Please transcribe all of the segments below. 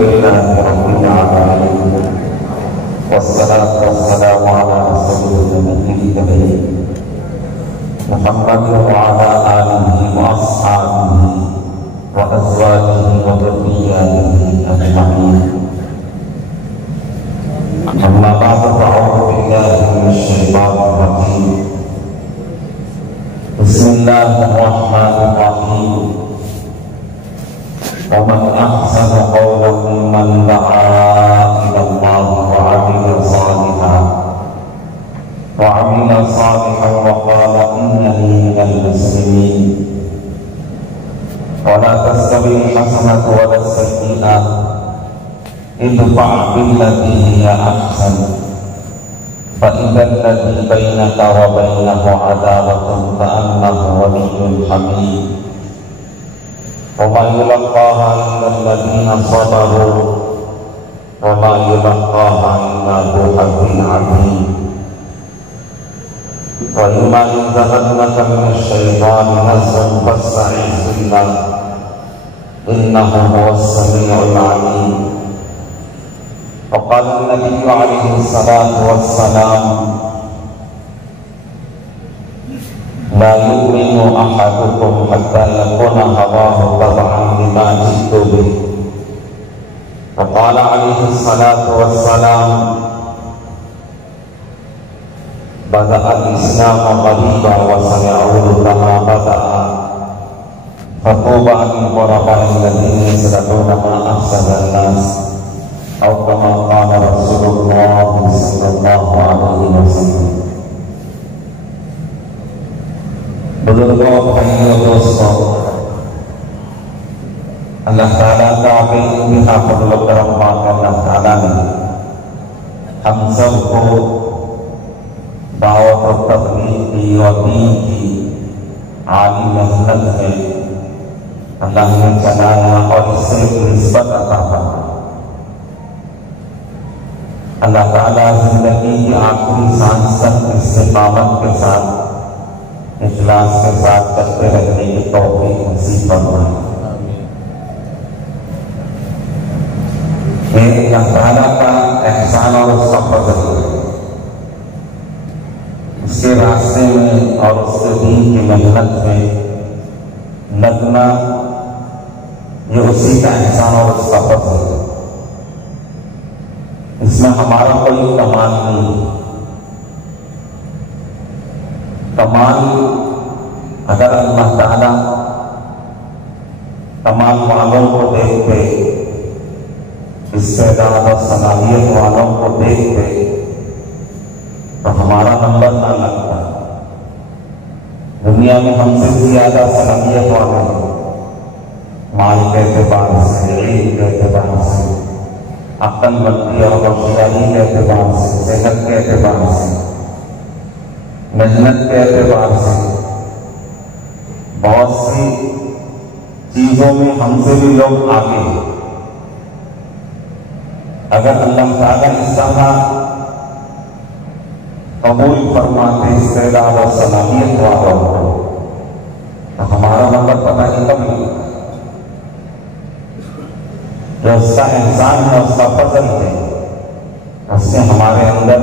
لله رب العالمين والصلاة والسلام على رسول النبي الكريم محمد وعلى آله وأصحابه وأزواجه وذرياته أجمعين. أما بعد فأعوذ بالله من الشيطان الرجيم. بسم الله الرحمن الرحيم. ومن أحسن قولا ممن دعا إلى الله وعمل صالحا وقال إنني من المسلمين. ولا تستوي الحسنة ولا السيئة ادفع بالتي هي أحسن فإذا الذي بينك وبينه عداوة كأنه ولي حميم. وما يلقاها إلا الذين صبروا وما يلقاها إلا ذو حظ عظيم. وإما ينزغنك من الشيطان نزغ فاستعذ بالله إنه هو السميع العليم. وقال النبي عليه الصلاة والسلام: لا يؤمن أحدكم حتى يكون هواه تبعا لما جئت به. وقال عليه الصلاة والسلام: بدأ الإسلام غريبا وسيعود كما بدأ فطوبى للغرباء الذين يصلحون ما أفسد الناس أو كما قال رسول الله صلى الله عليه وسلم. بزرگوں، بھائیوں، دوستوں، اللہ تعالیٰ کا بے انتہا فضل و کرم پا کر اللہ تعالیٰ نے ہم سب کو دعوت و تبلیغ کی اور دین کی عالی محنت میں اللہ نے چلایا اور اس سے نسبت عطا فرمائی. اللہ تعالیٰ زندگی کی آخری سانس تک استقامت کے ساتھ اخلاص کے ساتھ چلتے رہنے کی توفیق نصیب فرمائے. یہ اللہ تعالیٰ کا احسان اور اس کا فضل ہے. اس کے راستے میں اور اس کے دین کی محنت میں لگنا یہ اسی کا احسان اور اس کا فضل ہے. اس میں ہمارا کوئی کمال نہیں. کمال اگر اللہ تعالیٰ کمال والوں کو دیکھتے، استعداد اور صلاحیت والوں کو دیکھتے تو ہمارا نمبر نہ لگتا. دنیا میں ہم سے زیادہ صلاحیت والے ہیں، مال کے اعتبار سے، علم کے اعتبار سے، عقل مندی اور ہوشیاری کے اعتبار سے، صحت کے اعتبار سے، محنت کے اعتبار سے، بہت سی چیزوں میں ہم سے بھی لوگ آگے ہیں. اگر اللہ تعالیٰ اس طرح قبول فرماتے استعداد اور صلاحیت والوں کو تو ہمارا نمبر پتہ نہیں کب ملتا. جو اس کا احسان ہے، اس کا فضل ہے، اس نے ہمارے اندر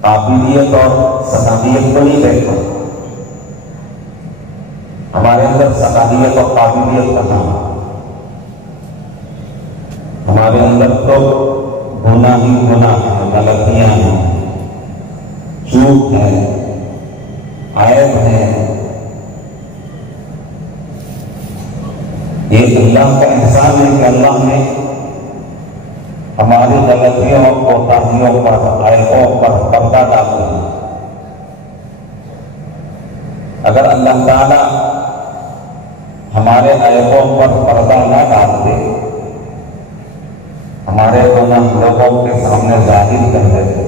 قابلیت اور صلاحیت کو نہیں دیکھا. ہمارے اندر صلاحیت اور قابلیت کہاں؟ ہمارے اندر تو گناہ ہی گناہ ہے، غلطیاں ہیں، چوک ہے، عیب ہے. یہ اللہ کا احسان ہے کہ اللہ نے ہماری غلطیوں اور کوتاہیوں پر، عیبوں پر پردہ ڈال دیا. اگر اللہ تعالیٰ ہمارے عیبوں پر پردہ نہ ڈالتے، ہمارے گناہ لوگوں کے سامنے ظاہر کر دیتے،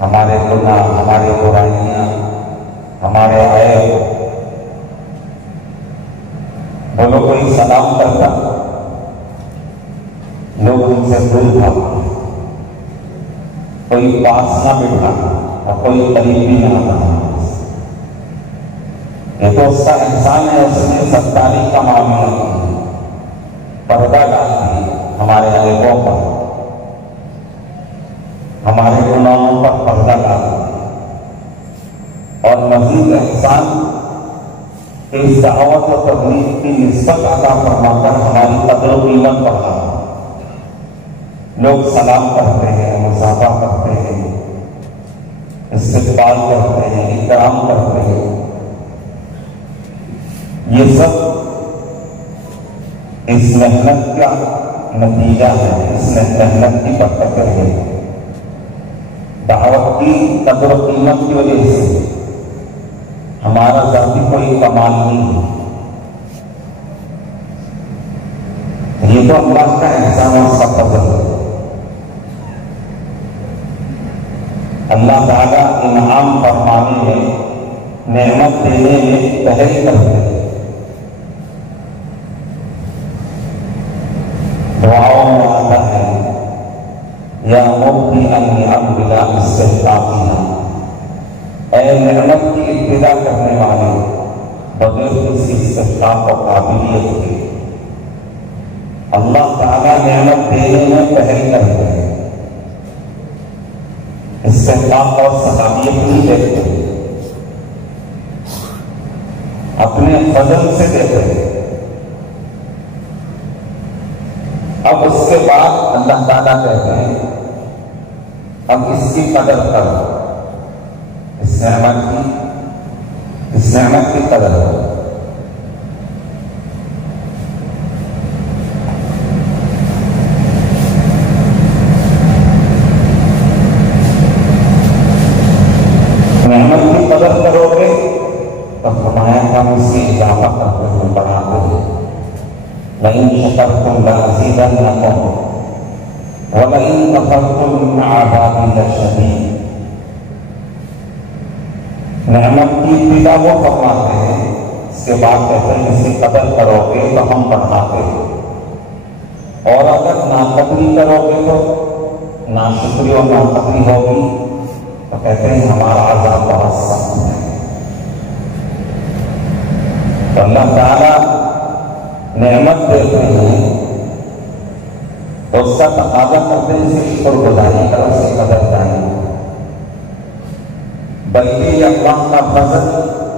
ہمارے گناہ، ہماری برائیاں، ہمارے عیب، بولو کوئی سلام کرتا لوگ ان سے دور بھاگتے، کوئی پاس نہ بٹھا اور کوئی قریب بھی نہ آتا. یہ تو اس کا احسان ہے، اس نے ستاری کا معاملہ کیا. پردہ ڈال دی ہمارے عیبوں پر، ہمارے گناہوں پر پردہ ڈال دی، اور مزید احسان کہ اس دعوت و تبلیغ کی نسبت عطا فرما کر ہماری قدر و قیمت بڑھا۔ لوگ سلام کرتے ہیں، مصافحہ کرتے ہیں، استقبال کرتے ہیں، اکرام کرتے ہیں، یہ سب اس محنت کا نتیجہ ہے، اس محنت کی برکت ہے، دعوت کی قدر و قیمت کی وجہ سے۔ ہمارا ذاتی کوئی کمال نہیں ہے، یہ تو اللہ کا احسان اور سب فضل ہے۔ اللہ تعالیٰ انعام فرمانے میں، نعمت دینے میں پہل کرتے ہیں۔ دعاؤں میں آتا ہے یا مبدی النعم بلا استحقاقها، اے نعمت کی ابتدا کرنے والے بغیر کسی استحقاق و قابلیت کے۔ اللہ تعالیٰ نعمت دینے میں پہل کرتے ہیں، استحقاق اور صلاحیت نہیں دیتے ہیں، اپنے فضل سے دیتے ہیں۔ اب اس کے بعد اللہ تعالیٰ کہتے ہیں اب اس کی قدر کرو، اس نعمت کی قدر کرو۔ نعمت کی قدر کرو گے تو فرمایا ہم اس کی اضافہ کرتے ہوئے بڑھاتے ہیں۔ لئن شکرتم لأزیدنکم وَلَئِن كَفَرْتُمْ إِنَّ عَذَابِي لَشَدِیدٌ۔ نعمت کی ابتدا وہ فرماتے ہیں، اس کے بعد کہتے ہیں اس کی قدر کرو گے تو ہم بڑھاتے ہیں، اور اگر ناقدری کرو گے تو ناشکری اور ناقدری ہوگی تو کہتے ہیں ہمارا عذاب بہت سخت ہے۔ تو اللہ تعالیٰ نعمت دیتے ہیں تو اس کا تقاضا کرتے ہیں اسے شکر گزاری کرو، اسے قدر دانی، بلکہ یہ اللہ کا فضل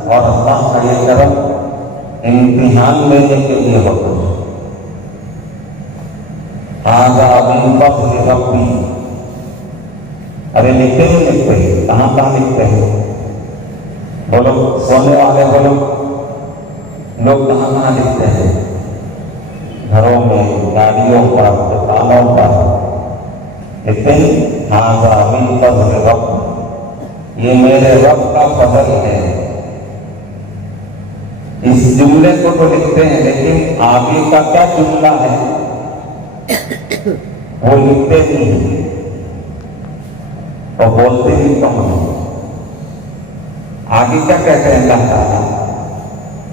اور اللہ کا یہ کرم امتحان لینے کے لیے ہوتا ہے۔ ھذا من فضل ربی، ارے لکھتے ہی لکھتے ہیں، کہاں لکھتے ہیں؟ بولو سونے والے بولو، لوگ کہاں لکھتے ہیں؟ گھروں میں، گاڑیوں پر، دکانوں پر لکھتے ہیں ھذا من فضل ربی، یہ میرے رب کا فضل ہے۔ اس جملے کو تو لکھتے ہیں لیکن آگے کا کیا جملہ ہے وہ لکھتے نہیں اور بولتے ہی کم نہیں۔ آگے کیا کہتے ہیں اللہ تعالیٰ؟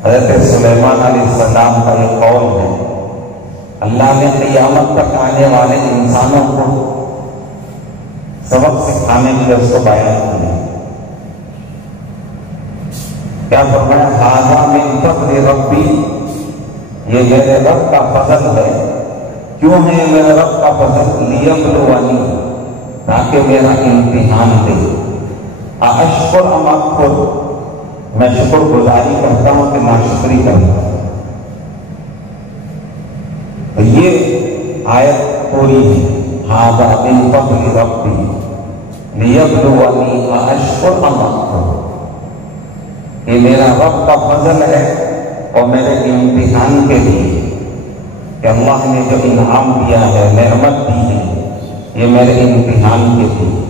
حضرت سلیمان علیہ السلام کا یہ قول ہے، اللہ نے قیامت تک آنے والے انسانوں کو سبق سکھانے کے لیے اس کو بیان کیا۔ کیا فرمایا؟ ھذا من فضل ربی، یہ میرے رب کا فضل ہے۔ کیوں ہے یہ میرے رب کا فضل؟ لیبلونی، تاکہ میرا امتحان دے۔ اشکر ام اکفر، میں شکر گزاری کرتا ہوں کہ ناشکری کرتا ہوں۔ یہ آیت پوری ہے، ھذا من فضل ربی لیبلونی اشکر ام اکفر، یہ میرا رب کا فضل ہے اور میرے امتحان کے لیے کہ اللہ نے جو انعام دیا ہے، نعمت دی ہے، یہ میرے امتحان کے لیے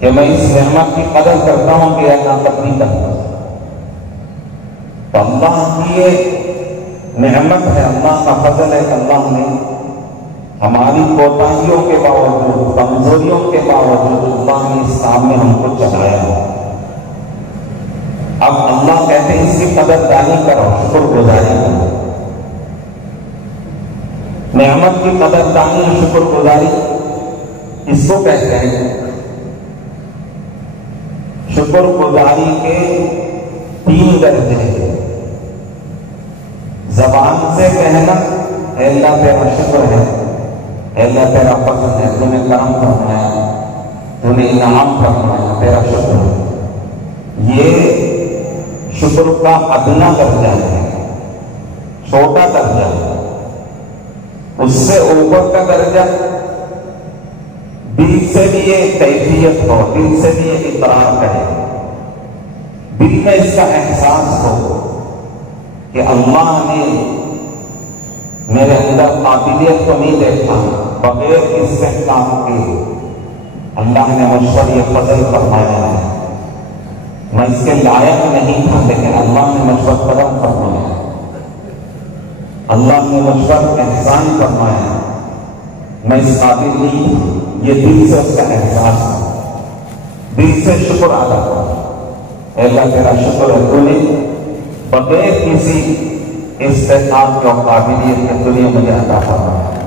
کہ میں اس نعمت کی قدر کرتا ہوں کہ یا ناقدری کرتا ہوں۔ تو اللہ کی یہ نعمت ہے، اللہ کا فضل ہے کہ اللہ نے ہماری کوتاہیوں کے باوجود، کمزوریوں کے باوجود اللہ نے اس کام میں ہم کو چلایا ہے۔ اب اللہ کہتے ہیں اس کی قدر دانی کرو، شکر گزاری کرو۔ نعمت کی قدر دانی اور شکر گزاری اس کو کہتے ہیں۔ شکر گزاری کے 3 درجے ہیں، زبان سے کہنا اے اللہ تیرا شکر ہے، اے اللہ تیرا فضل ہے، تو نے کرم فرمایا، تو نے انعام فرمایا، تیرا شکر ہے۔ یہ شکر کا ادنا درجہ ہے، چھوٹا درجہ ہے۔ اس سے اوپر کا درجہ دل سے بھی یہ کیفیت ہو، دل سے بھی یہ اقرار کرے، دل میں اس کا احساس ہو کہ اللہ نے میرے اندر قابلیت کو نہیں دیکھا، بغیر استحکام کے اللہ نے مجھ پر یہ فضل فرمایا ہے۔ میں اس کے لائق نہیں تھا، لیکن اللہ نے مجھ پر کرم فرمایا، اللہ نے مجھ پر احسان فرمایا، میں اس قابل نہیں تھا۔ یہ دل سے اس کا احساس ہے، دل سے شکر ادا کر، اے اللہ تیرا شکر ہے، تو نے بغیر کسی استحقاق اور قابلیت کے تو نے مجھے عطا فرمایا۔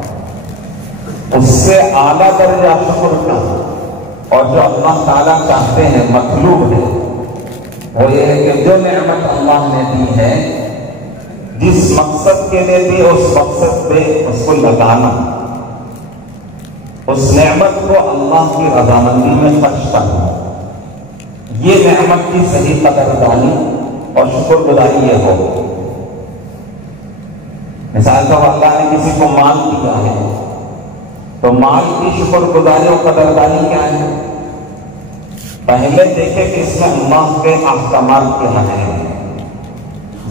اس سے اعلیٰ درجہ شکر کا، اور جو اللہ تعالیٰ چاہتے ہیں، مطلوب ہے، وہ یہ ہے کہ جو نعمت اللہ نے دی ہے، جس مقصد کے لیے دی، اس مقصد پہ اس کو لگانا، اس نعمت کو اللہ کی رضامندی میں خرچ کرنا، یہ نعمت کی صحیح قدردانی اور شکر گزاری یہ ہو۔ مثال طور اللہ نے کسی کو مال دیا ہے، تو مال کی شکر گزاری اور قدردانی کیا ہے؟ پہلے دیکھے کہ اس میں اللہ کے احکامات کیا ہیں،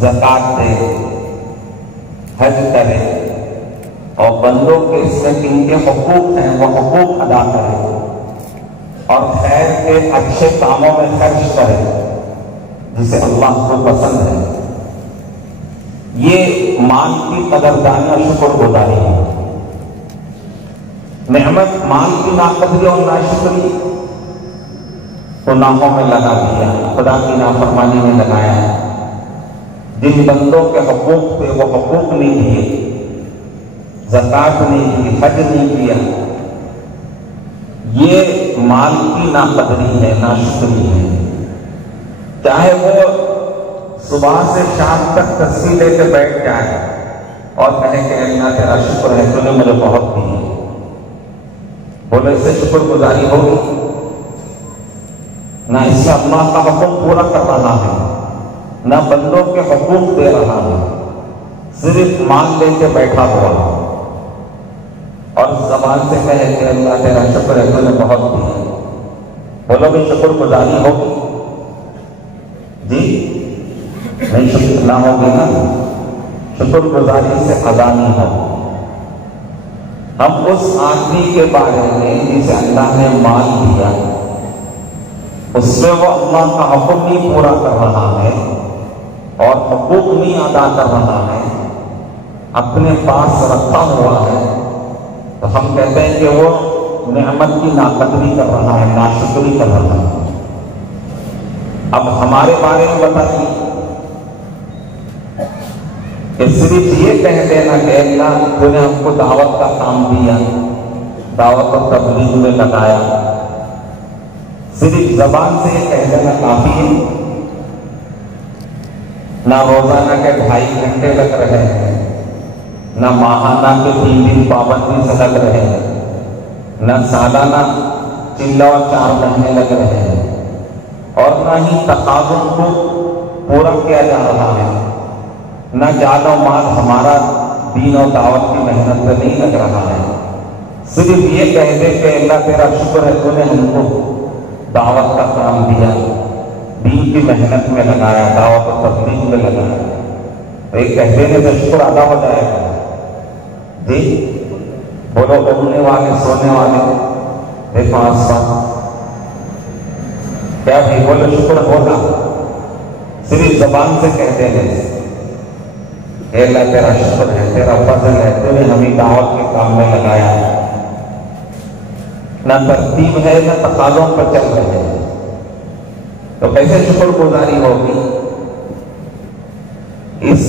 زکوٰۃ دے، حج کرے، اور بندوں کے اس میں کن کے حقوق ہیں وہ حقوق ادا کرے، اور خیر کے اچھے کاموں میں خرچ کرے جسے اللہ کو پسند ہے۔ یہ مال کی قدردانی اور شکر گزاری ہے۔ نعمت مال کی ناقدری اور ناشکری گناہوں میں لگا دیا، خدا کی نافرمانی میں لگایا ہے۔ جن بندوں کے حقوق پہ وہ حقوق نہیں دیے، زکوٰۃ نہیں دی، حج نہیں کیا، یہ مال کی ناقدری ہے، ناشکری ہے۔ چاہے وہ صبح سے شام تک تسبیح لے کے بیٹھ جائے اور کہے کہ اللہ تیرا شکر ہے، تو نے مجھے بہت دی، بولے اس سے شکر گزاری ہوگی؟ نہ اس سے اللہ کا حکم پورا کر رہا ہے، نہ بندوں کے حقوق دے رہا ہے، صرف مال لے کے بیٹھا ہوا اور زبان سے کہے کہ اللہ تیرا شکر ہے، تو نے بہت دی، بولو بھی شکر گزاری ہوگی؟ جی نہیں، شکر نہ ہوگی نا، شکر گزاری سے ادا نہیں ہو۔ ہم اس آدمی کے بارے میں جسے اللہ نے مال دیا، اس سے وہ اللہ کا حکم نہیں پورا کر رہا ہے اور حقوق نہیں ادا کر رہا ہے، اپنے پاس رکھا ہوا ہے، تو ہم کہتے ہیں کہ وہ نعمت کی ناقدری کر رہا ہے، ناشکری کر رہا ہے۔ اب ہمارے بارے میں بتائیے کہ صرف یہ کہہ دینا کہ اللہ تو نے ہم کو دعوت کا کام دیا، دعوت اور تبلیغ میں لگایا، صرف زبان سے یہ کہہ دینا کافی ہے؟ نہ روزانہ کے 2.5 گھنٹے لگ رہے ہیں، نہ ماہانہ کے 3 دن پابندی سے لگ رہے ہیں، نہ سالانہ چلہ اور 4 مہینے لگ رہے ہیں، اور نہ ہی تقاضوں کو پورا کیا جا رہا ہے، نہ جان و مال ہمارا دین و دعوت کی محنت پہ نہیں لگ رہا ہے۔ صرف یہ کہہ دے کہ اللہ تیرا شکر ہے، تو نے ہم کو دعوت کا کام دیا، دین کی محنت میں لگایا، دعوت و تبلیغ میں لگایا، تو ایک کہہ دینے سے شکر ادا ہو جائے گا؟ جی بولو، اڑنے والے سونے والے دیکھو آس پاس، کیا بھی بولو شکر ہوگا؟ صرف زبان سے کہہ دینے سے اے اللہ تیرا شکر ہے، تیرا فضل ہے، تو نے ہمیں دعوت کے کام میں لگایا، نہ ترتیب ہے نہ تقاضوں پر چل رہے ہیں، تو کیسے شکر گزاری ہوگی؟ اس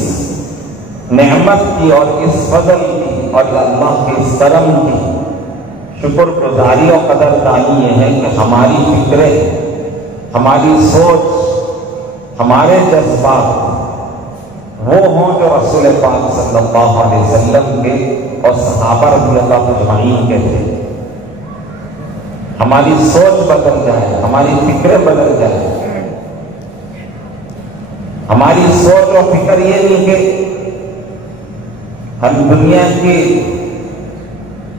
نعمت کی اور اس فضل کی اور اللہ کے اس کرم کی شکر گزاری اور قدردانی یہ ہے کہ ہماری فکریں، ہماری سوچ، ہمارے جذبات وہ ہوں جو رسول پاک صلی اللہ علیہ وسلم کے اور صحابہ رضی اللہ اجمعین کے تھے. ہماری سوچ بدل جائے، ہماری فکریں بدل جائے. ہماری سوچ اور فکر یہ نہیں کہ ہم دنیا کی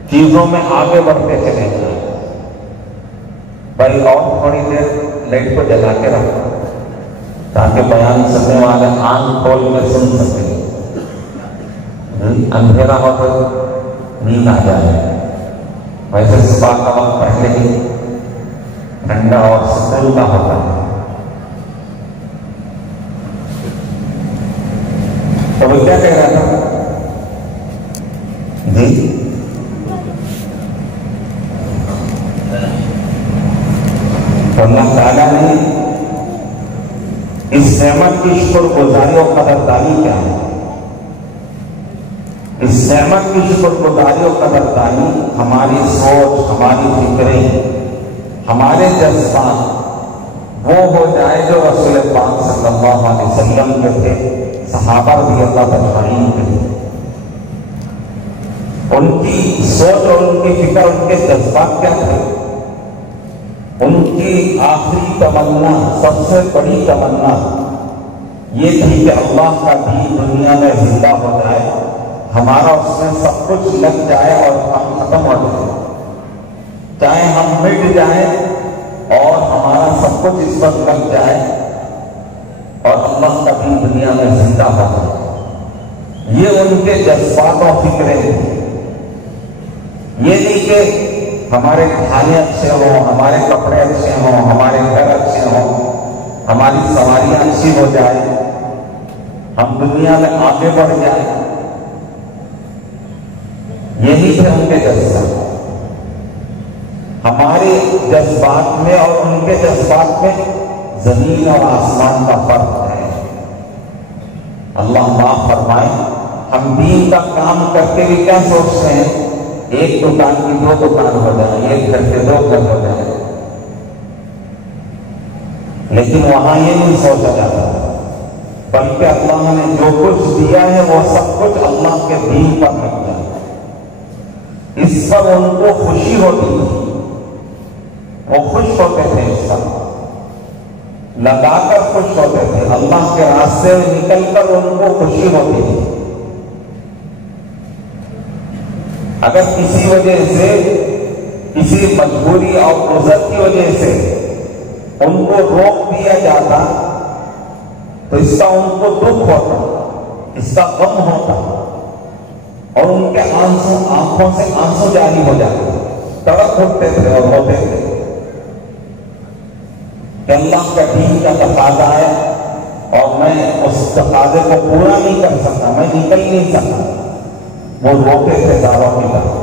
چیزوں میں آگے بڑھتے چلے جائیں. بھائی اور تھوڑی دیر لائٹ کو جلا کے رکھو تاکہ بیان سننے والے آنکھ کھول کے سن سکیں. اندھیرا ہو تو نیند آ جائے. ویسے صبح کا وقت پہلے ہی ٹھنڈا اور سکون کا ہوتا ہے. تو وہ کیا کہہ رہا تھا جی؟ اللہ تعالیٰ نے اس نعمت کی شکر گزاری اور قدردانی کیا ہے؟ اس نعمت کی شکر گزاری اور قدردانی ہماری سوچ، ہماری فکریں، ہمارے جذبات وہ ہو جائے جو رسول پاک صلی اللہ علیہ وسلم کے تھے، صحابہ رضی اللہ اجمعین کے تھے. ان کی سوچ اور ان کی فکر، ان کے جذبات کیا تھے؟ ان کی آخری تمنا، سب سے بڑی تمنا یہ تھی کہ اللہ کا دین دنیا میں زندہ ہو جائے، ہمارا اس میں سب کچھ لگ جائے اور ہم ختم ہو جائے. چاہے ہم مٹ جائیں اور ہمارا سب کچھ اس وقت لگ جائے اور اللہ کا دین دنیا میں زندہ ہو جائے. یہ ان کے جذبات اور فکریں تھیں. یہ نہیں کہ ہمارے کھانے اچھے ہوں، ہمارے کپڑے اچھے ہوں، ہمارے گھر اچھے ہوں، ہماری سواریاں اچھی ہو جائے، ہم دنیا میں آگے بڑھ جائیں. یہی تھے ان کے جذبات. ہمارے جذبات میں اور ان کے جذبات میں زمین اور آسمان کا فرق ہے. اللہ معاف فرمائے، ہم دین کا کام کرتے بھی کیا سوچتے ہیں؟ ایک دکان کی 2 دکان ہو جائے، ایک گھر کے 2 گھر ہو جائے. لیکن وہاں یہ نہیں سوچا جاتا، بلکہ اللہ نے جو کچھ دیا ہے وہ سب کچھ اللہ کے دین پر لگ جائے. اس پر ان کو خوشی ہوتی تھی، وہ خوش ہوتے تھے، اس پر لگا کر خوش ہوتے تھے. اللہ کے راستے میں نکل کر ان کو خوشی ہوتی تھی. اگر کسی وجہ سے، کسی مجبوری اور عذر کی وجہ سے ان کو روک دیا جاتا تو اس کا ان کو دکھ ہوتا، اس کا غم ہوتا اور ان کے آنکھوں سے آنسو جاری ہو جاتے، تڑپ اٹھتے تھے اور روتے تھے کہ اللہ کا دین کا تقاضا ہے اور میں اس تقاضے کو پورا نہیں کر سکتا، میں نکل نہیں سکتا. وہ روتے تھے دعویٰ کی طرح.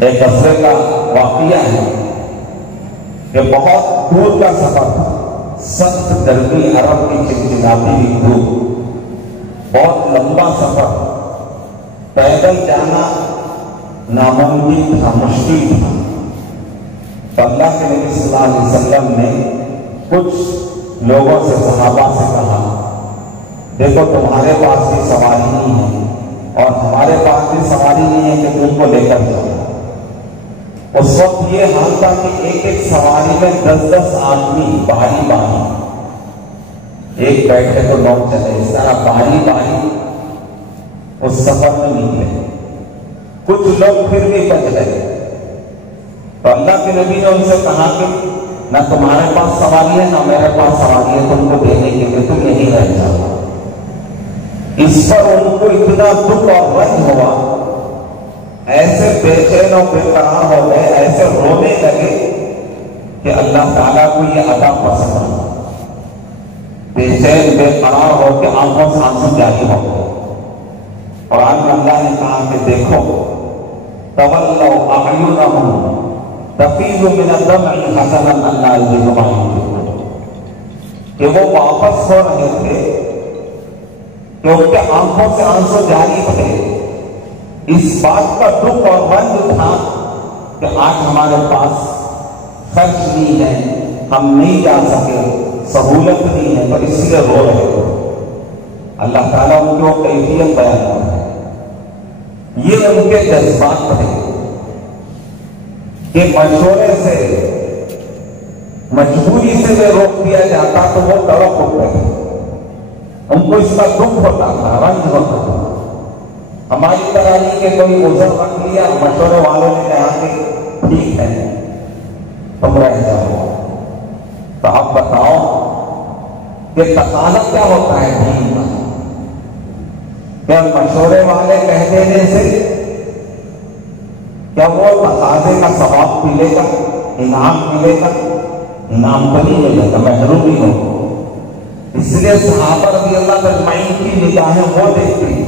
ایک غزوے کا واقعہ ہے کہ بہت دور کا سفر تھا، سخت گرمی، عرب کی چمچماتی ہوئی دھوپ، بہت لمبا سفر، پیدل جانا ناممکن تھا، مشکل تھا. اللہ کے نبی صلی اللہ علیہ وسلم نے کچھ لوگوں سے، صحابہ سے کہا، دیکھو تمہارے پاس بھی سواری نہیں ہے اور ہمارے پاس بھی سواری نہیں ہے کہ تم کو لے کر جاؤ. اس وقت یہ حال تھا کہ ایک ایک سواری میں 10-10 آدمی باری باری، ایک بیٹھے تو 9 چلے، اس طرح باری باری اس سفر میں نکلے. کچھ لوگ پھر بھی بچ گئے تو اللہ کے نبی نے ان سے کہا کہ نہ تمہارے پاس سواری ہے نہ میرے پاس سواری ہے تم کو دینے کے لیے، تم یہیں رہ جاؤ. اس پر ان کو اتنا دکھ اور رنج ہوا، ایسے بے چین اور بے قرار ہو گئے، ایسے رونے لگے کہ اللہ تعالیٰ کو یہ ادا پسند آیا. بے چین بے قرار ہو کے آنکھوں سے آنسو جاری ہو گئے. اور اللہ نے کہا کہ دیکھو، تولوا اعینہم تفیض من الدمع حزنا الا یجدوا ما ينفقون، کہ وہ واپس ہو رہے تھے کہ ان کے آنکھوں سے آنسو جاری تھے. اس بات کا دکھ اور رنج تھا کہ آج ہمارے پاس خرچ نہیں ہے، ہم نہیں جا سکے، سہولت نہیں ہے تو اس لیے رو رہے ہو۔ اللہ تعالیٰ ان کی وہ کیفیت بیان کر رہا ہے، یہ ان کے جذبات تھے کہ مشورے سے، مجبوری سے وہ روک دیا جاتا تو وہ تڑپ اٹھتے تھے، ان کو اس کا دکھ ہوتا تھا، رنج ہوتا تھا۔ ہماری طرح نہیں کہ کوئی عذر رکھ لیا، مشورے والوں نے کہا کہ ٹھیک ہے تم رہ جاؤ۔ تو آپ بتاؤ کہ تقاضا کیا ہوتا ہے دین کا؟ کیا مشورے والے کہہ دینے سے کیا وہ تقاضے کا ثواب ملے گا، انعام ملے گا؟ انعام تو نہیں ملے گا، محرومی ہو۔ اس لیے صحابہ رضی اللہ اجمعین کی نگاہیں وہ دیکھتی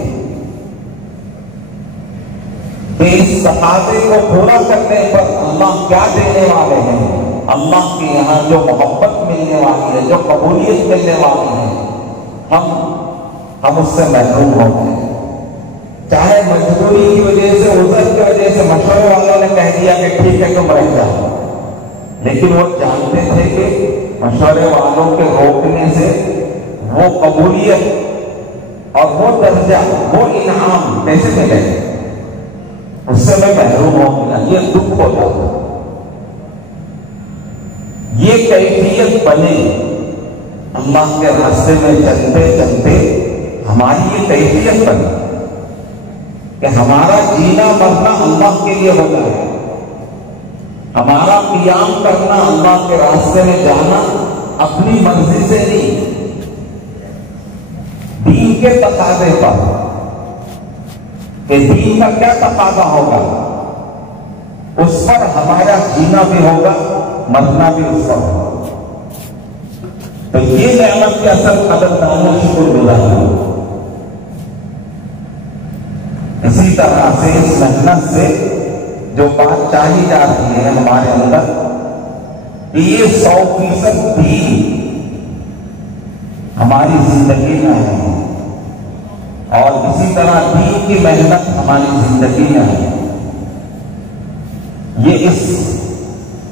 کہ اس تقاضے کو پورا کرنے پر اللہ کیا دینے والے ہیں۔ اللہ کے یہاں جو محبت ملنے والی ہے، جو قبولیت ملنے والی ہے، ہم اس سے محروم ہو گئے۔ چاہے مجبوری کی وجہ سے، عذر کی وجہ سے مشورے والوں نے کہہ دیا کہ ٹھیک ہے تم رہ جاؤ، لیکن وہ جانتے تھے کہ مشورے والوں کے روکنے سے وہ قبولیت اور وہ درجہ، وہ انعام کیسے ملے، اس سے میں محروم ہو گیا، یہ دکھ ہو جاتا۔ یہ کیفیت بنے اللہ کے راستے میں چلتے چلتے، ہماری یہ کیفیت بنے کہ ہمارا جینا مرنا اللہ کے لیے ہو جائے، ہمارا قیام کرنا، اللہ کے راستے میں جانا اپنی مرضی سے نہیں، دین کے تقاضے پر، کہ دین کا کیا تقاضا ہوگا اس پر ہمارا جینا بھی ہوگا، مرنا بھی اس پر ہوگا۔ تو یہ نعمت کی اصل قدردانی و شکر گزاری۔ اسی طرح سے اس محنت سے جو بات چاہی جا رہی ہے ہمارے اندر کہ یہ 100% دین ہماری زندگی میں ہے، اور اسی طرح دین کی محنت ہماری زندگی میں ہے۔ یہ اس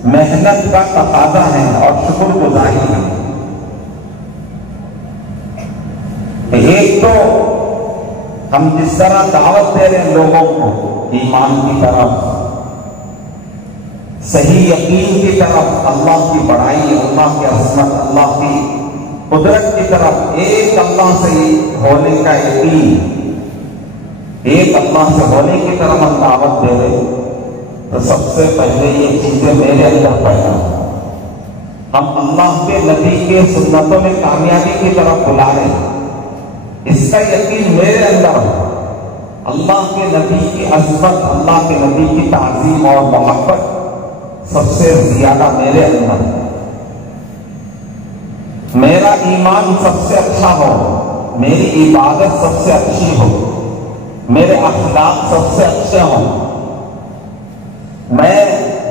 محنت کا تقاضا ہے اور شکر گزاری ہے۔ ایک تو ہم جس طرح دعوت دے رہے ہیں لوگوں کو ایمان کی طرف، صحیح یقین کی طرف، اللہ کی بڑائی، اللہ کی عظمت، اللہ کی قدرت کی طرف، ایک اللہ سے ہونے کا یقین، ایک اللہ سے ہونے کی طرف ہم دعوت دے رہے ہیں، تو سب سے پہلے یہ چیزیں میرے اندر پیدا ہیں۔ ہم اللہ کے نبی کے سنتوں میں کامیابی کی طرف بلا رہے ہیں، اس کا یقین میرے اندر ہے۔ اللہ کے نبی کی عظمت، اللہ کے نبی کی تعظیم اور محبت سب سے زیادہ میرے اندر ہے۔ میرا ایمان سب سے اچھا ہو، میری عبادت سب سے اچھی ہو، میرے اخلاق سب سے اچھے ہوں، میں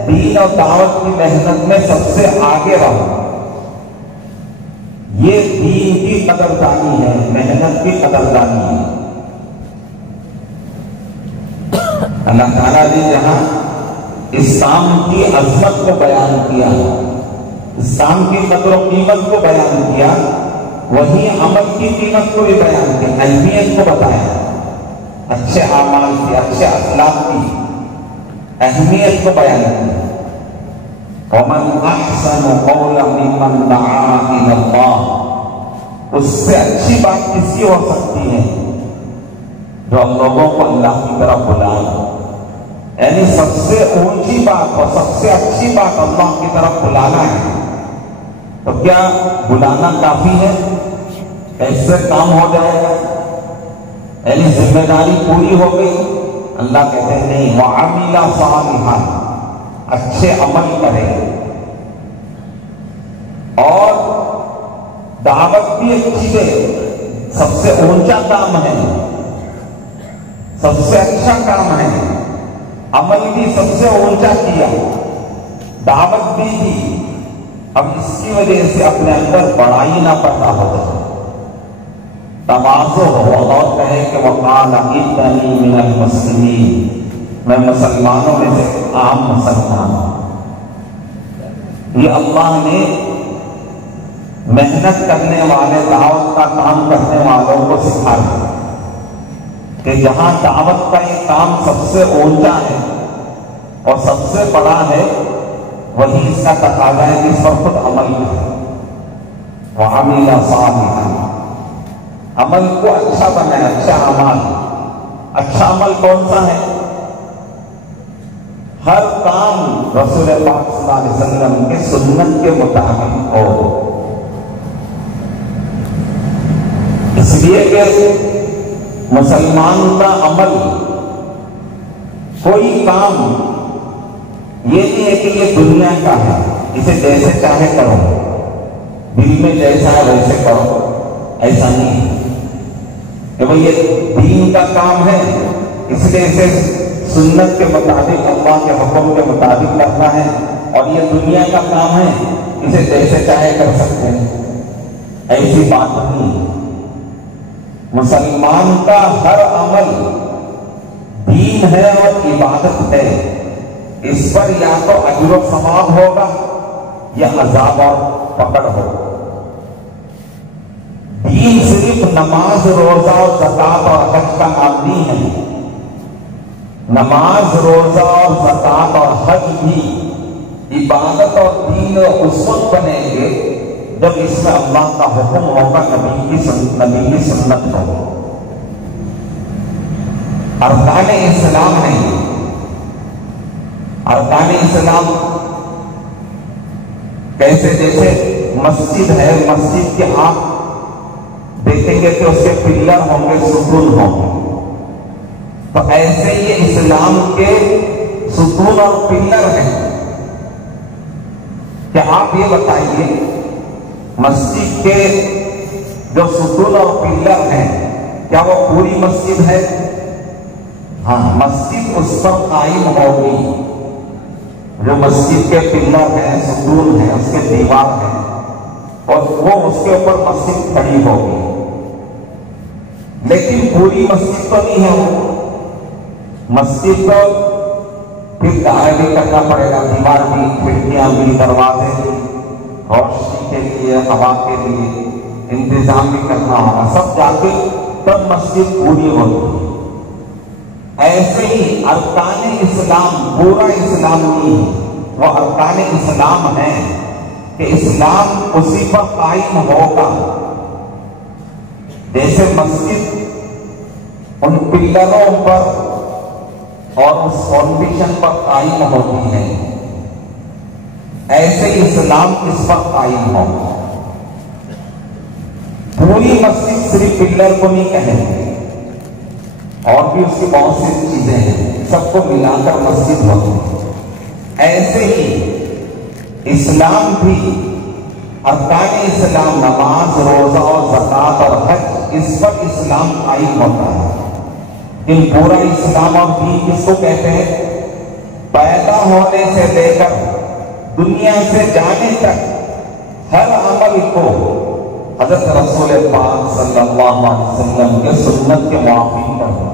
دین اور دعوت کی محنت میں سب سے آگے رہوں۔ یہ دین کی قدردانی ہے، محنت کی قدردانی ہے۔ اللہ تعالیٰ نے جہاں اسلام کی عظمت کو بیان کیا، اسلام کی قدر و قیمت کو بیان کیا، وہیں عمل کی قیمت کو بھی بیان کیا، اہمیت کو بتایا، اچھے اعمال کی، اچھے اخلاق کی اہمیت کو بیان کیا۔ وَمَنْ أَحْسَنُ قَوْلًا مِّمَّنْ دَعَا إِلَى اللَّهِ، اس سے اچھی بات کس کی ہو سکتی ہے جو ہم لوگوں کو اللہ کی طرف بلائے، یعنی سب سے اونچی بات اور سب سے اچھی بات اللہ کی طرف بلانا ہے۔ تو کیا بلانا کافی ہے؟ ایسے کام ہو جائے گا، یعنی ذمہ داری پوری ہو گئی؟ اللہ کہتے ہیں نہیں، وَعَمِلَ صَالِحًا، اچھے عمل کرے، اور دعوت بھی اچھی دے، سب سے اونچا کام ہے، سب سے اچھا کام ہے، عمل بھی سب سے اونچا کیا، دعوت بھی دی۔ اب اس کی وجہ سے اپنے اندر بڑائی نہ پیدا ہو جائے، تواضع ہو، اور کہے کہ وَقَالَ إِنَّنِي مِنَ الْمُسْلِمِينَ، میں مسلمانوں میں سے عام مسلمان ہوں۔ یہ اللہ نے محنت کرنے والے دعوت کا کام کرنے والوں کو سکھا دیں کہ جہاں دعوت کا یہ کام سب سے اونچا ہے اور سب سے بڑا ہے، وہی اس کا تقاضا ہے کہ اس پر خود عمل کرے۔ وَعَمِلَ صَالِحًا، عمل کو اچھا بنائے، اچھا عمل۔ اچھا عمل کون سا ہے؟ ہر کام رسول پاک صلی اللہ علیہ وسلم کے سنت کے مطابق ہو۔ اس لیے کہ مسلمان کا عمل، کوئی کام یہ نہیں ہے کہ یہ دنیا کا ہے، اسے جیسے چاہے کرو، دل میں جیسا ہے ویسے کرو، ایسا نہیں ہے کہ بھئی یہ دین کا کام ہے اس لیے اسے سنت کے مطابق، اللہ کے حکم کے مطابق کرنا ہے، اور یہ دنیا کا کام ہے اسے جیسے چاہے کر سکتے ہیں، ایسی بات نہیں۔ مسلمان کا ہر عمل دین ہے اور عبادت ہے، اس پر یا تو اجر و ثواب ہوگا یا عذاب اور پکڑ ہوگا۔ دین صرف نماز، روزہ اور زکوٰۃ اور حج کا نام نہیں ہے۔ نماز، روزہ اور زکوٰۃ اور حج بھی عبادت اور دین اس وقت بنیں گے جب اس میں اللہ کا حکم ہوگا، نبی کی سنت ہوگا۔ ارکان اسلام نہیں، ارکان اسلام کیسے؟ جیسے مسجد ہے، مسجد کے آپ دیکھیں گے کہ اس کے پلر ہوں گے، ستون ہوں گے، تو ایسے یہ اسلام کے ستون اور پلر ہیں۔ کہ آپ یہ بتائیے مسجد کے جو ستون اور پلر ہیں کیا وہ پوری مسجد ہے؟ ہاں، مسجد اس پر قائم ہوگی جو مسجد کے پلر ہیں، ستون ہیں، اس کے دیوار ہیں، اور وہ اس کے اوپر مسجد کھڑی ہوگی۔ لیکن پوری مسجد تو نہیں ہے وہ، مسجد کو پھر دائیں بھی کرنا پڑے گا، دیوار بھی، کھڑکیاں بھی، دروازے بھی، روشنی کے لیے، ہوا کے لیے انتظام بھی کرنا ہوگا، سب جا کے تب مسجد پوری ہوگی۔ ایسے ہی ارکان اسلام پورا اسلام نہیں ہے، وہ ارکان اسلام ہے کہ اسلام اسی پر قائم ہوگا جیسے مسجد ان پلروں پر اور اس فاؤنڈیشن پر قائم ہوتی ہے، ایسے ہی اسلام اس پر قائم ہوگا۔ پوری مسجد صرف پلر کو نہیں کہیں گے، اور بھی اس کی بہت سی چیزیں ہیں، سب کو ملا کر مسجد ہوتی ہے۔ ایسے ہی اسلام بھی، ارکان اسلام نماز، روزہ اور زکوٰۃ اور حج، اس پر اسلام قائم ہوتا ہے۔ ان پورا اسلام اور دین کس کو کہتے ہیں؟ پیدا ہونے سے لے کر دنیا سے جانے تک ہر عمل کو حضرت رسول پاک صلی اللہ علیہ وسلم کے سنت کے موافق کرنا۔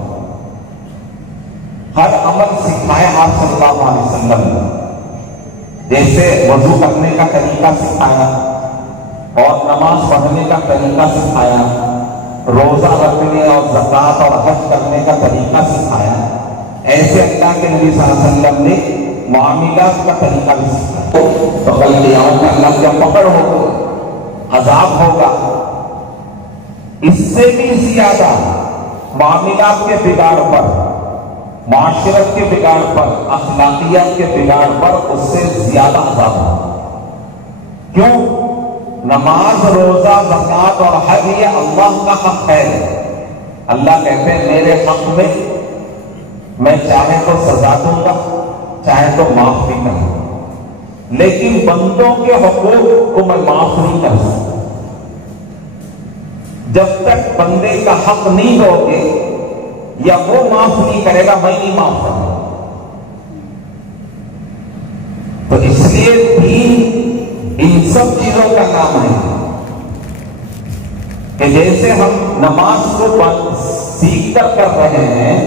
ہر عمل سکھایا آپ صلی اللہ علیہ وسلم نے، جیسے وضو کرنے کا طریقہ سکھایا، اور نماز پڑھنے کا طریقہ سکھایا، روزہ رکھنے اور زکوٰۃ اور حج کرنے کا طریقہ سکھایا، ایسے اللہ کے نبی صلی اللہ علیہ وسلم نے معاملات کا طریقہ بھی سکھایا۔ تو غلطیوں کا اللہ کا پکڑ ہوگا، عذاب ہوگا۔ اس سے بھی زیادہ معاملات کے بگاڑ پر، معاشرت کے بگاڑ پر، اخلاقیات کے بگاڑ پر اس سے زیادہ عذاب ہوگا۔ کیوں؟ نماز، روزہ، زکوٰۃ اور حج یہ اللہ کا حق ہے۔ اللہ کہتے ہیں میرے حق میں چاہے تو سزا دوں گا، چاہے تو معاف بھی کروں گا، لیکن بندوں کے حقوق کو میں معاف نہیں کر سکتا۔ جب تک بندے کا حق نہیں دو گے یا وہ معاف نہیں کرے گا، میں نہیں معاف کروں گا۔ تو اس لیے دین ان سب چیزوں کا نام ہے کہ جیسے ہم نماز کو سیکھ کر کر رہے ہیں،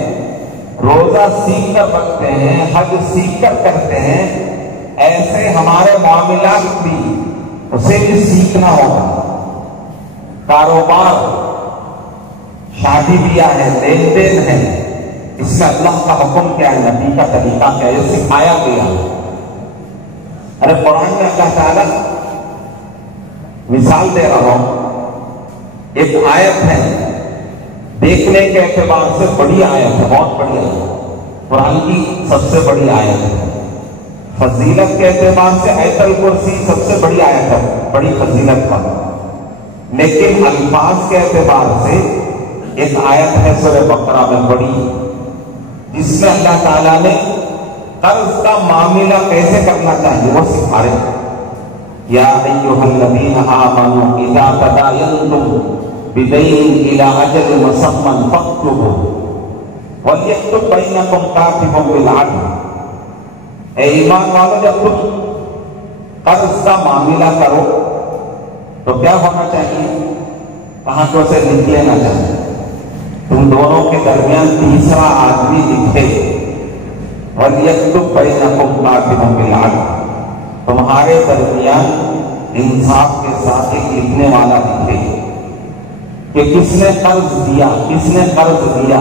روزہ سیکھ کر رکھتے ہیں، حج سیکھ کر کرتے ہیں، ایسے ہمارے معاملات بھی اسے بھی سیکھنا ہوگا. کاروبار، شادی بیاہ ہے، لین دین ہے، اس میں اللہ کا حکم کیا ہے، نبی کا طریقہ کیا ہے، یہ سکھایا گیا. ارے قرآن میں اللہ تعالیٰ مثال دے رہا ہوں، ایک آیت ہے دیکھنے کے اعتبار سے بڑی آیت ہے، بہت بڑی آیت، قرآن کی سب سے بڑی آیت ہے. فضیلت کے اعتبار سے آیت الکرسی سب سے بڑی آیت ہے، بڑی فضیلت کا. لیکن الفاظ کے اعتبار سے ایک آیت ہے سورہ بقرہ میں بڑی، جس میں اللہ تعالیٰ نے قرض کا معاملہ کیسے کرنا چاہیے وہ سکھا رہے ہیں. یا ایھا الذین آمنوا اذا تداینتم بدین الی اجل مسمى فاکتبوا ولیکتب بینکم کاتب بالعدل. اے ایمان والو، جب تم قرض کا معاملہ کرو تو کیا ہونا چاہیے؟ کہاں تو اسے لکھ لینا چاہیے. تم دونوں کے درمیان تیسرا آدمی لکھے. وَلْيَكْتُبْ بَيْنَكُمْ كَاتِبٌ بِالْعَدْلِ، تمہارے درمیان انصاف کے ساتھ ایک لکھنے والا لکھے کہ کس نے قرض دیا، کس نے قرض دیا،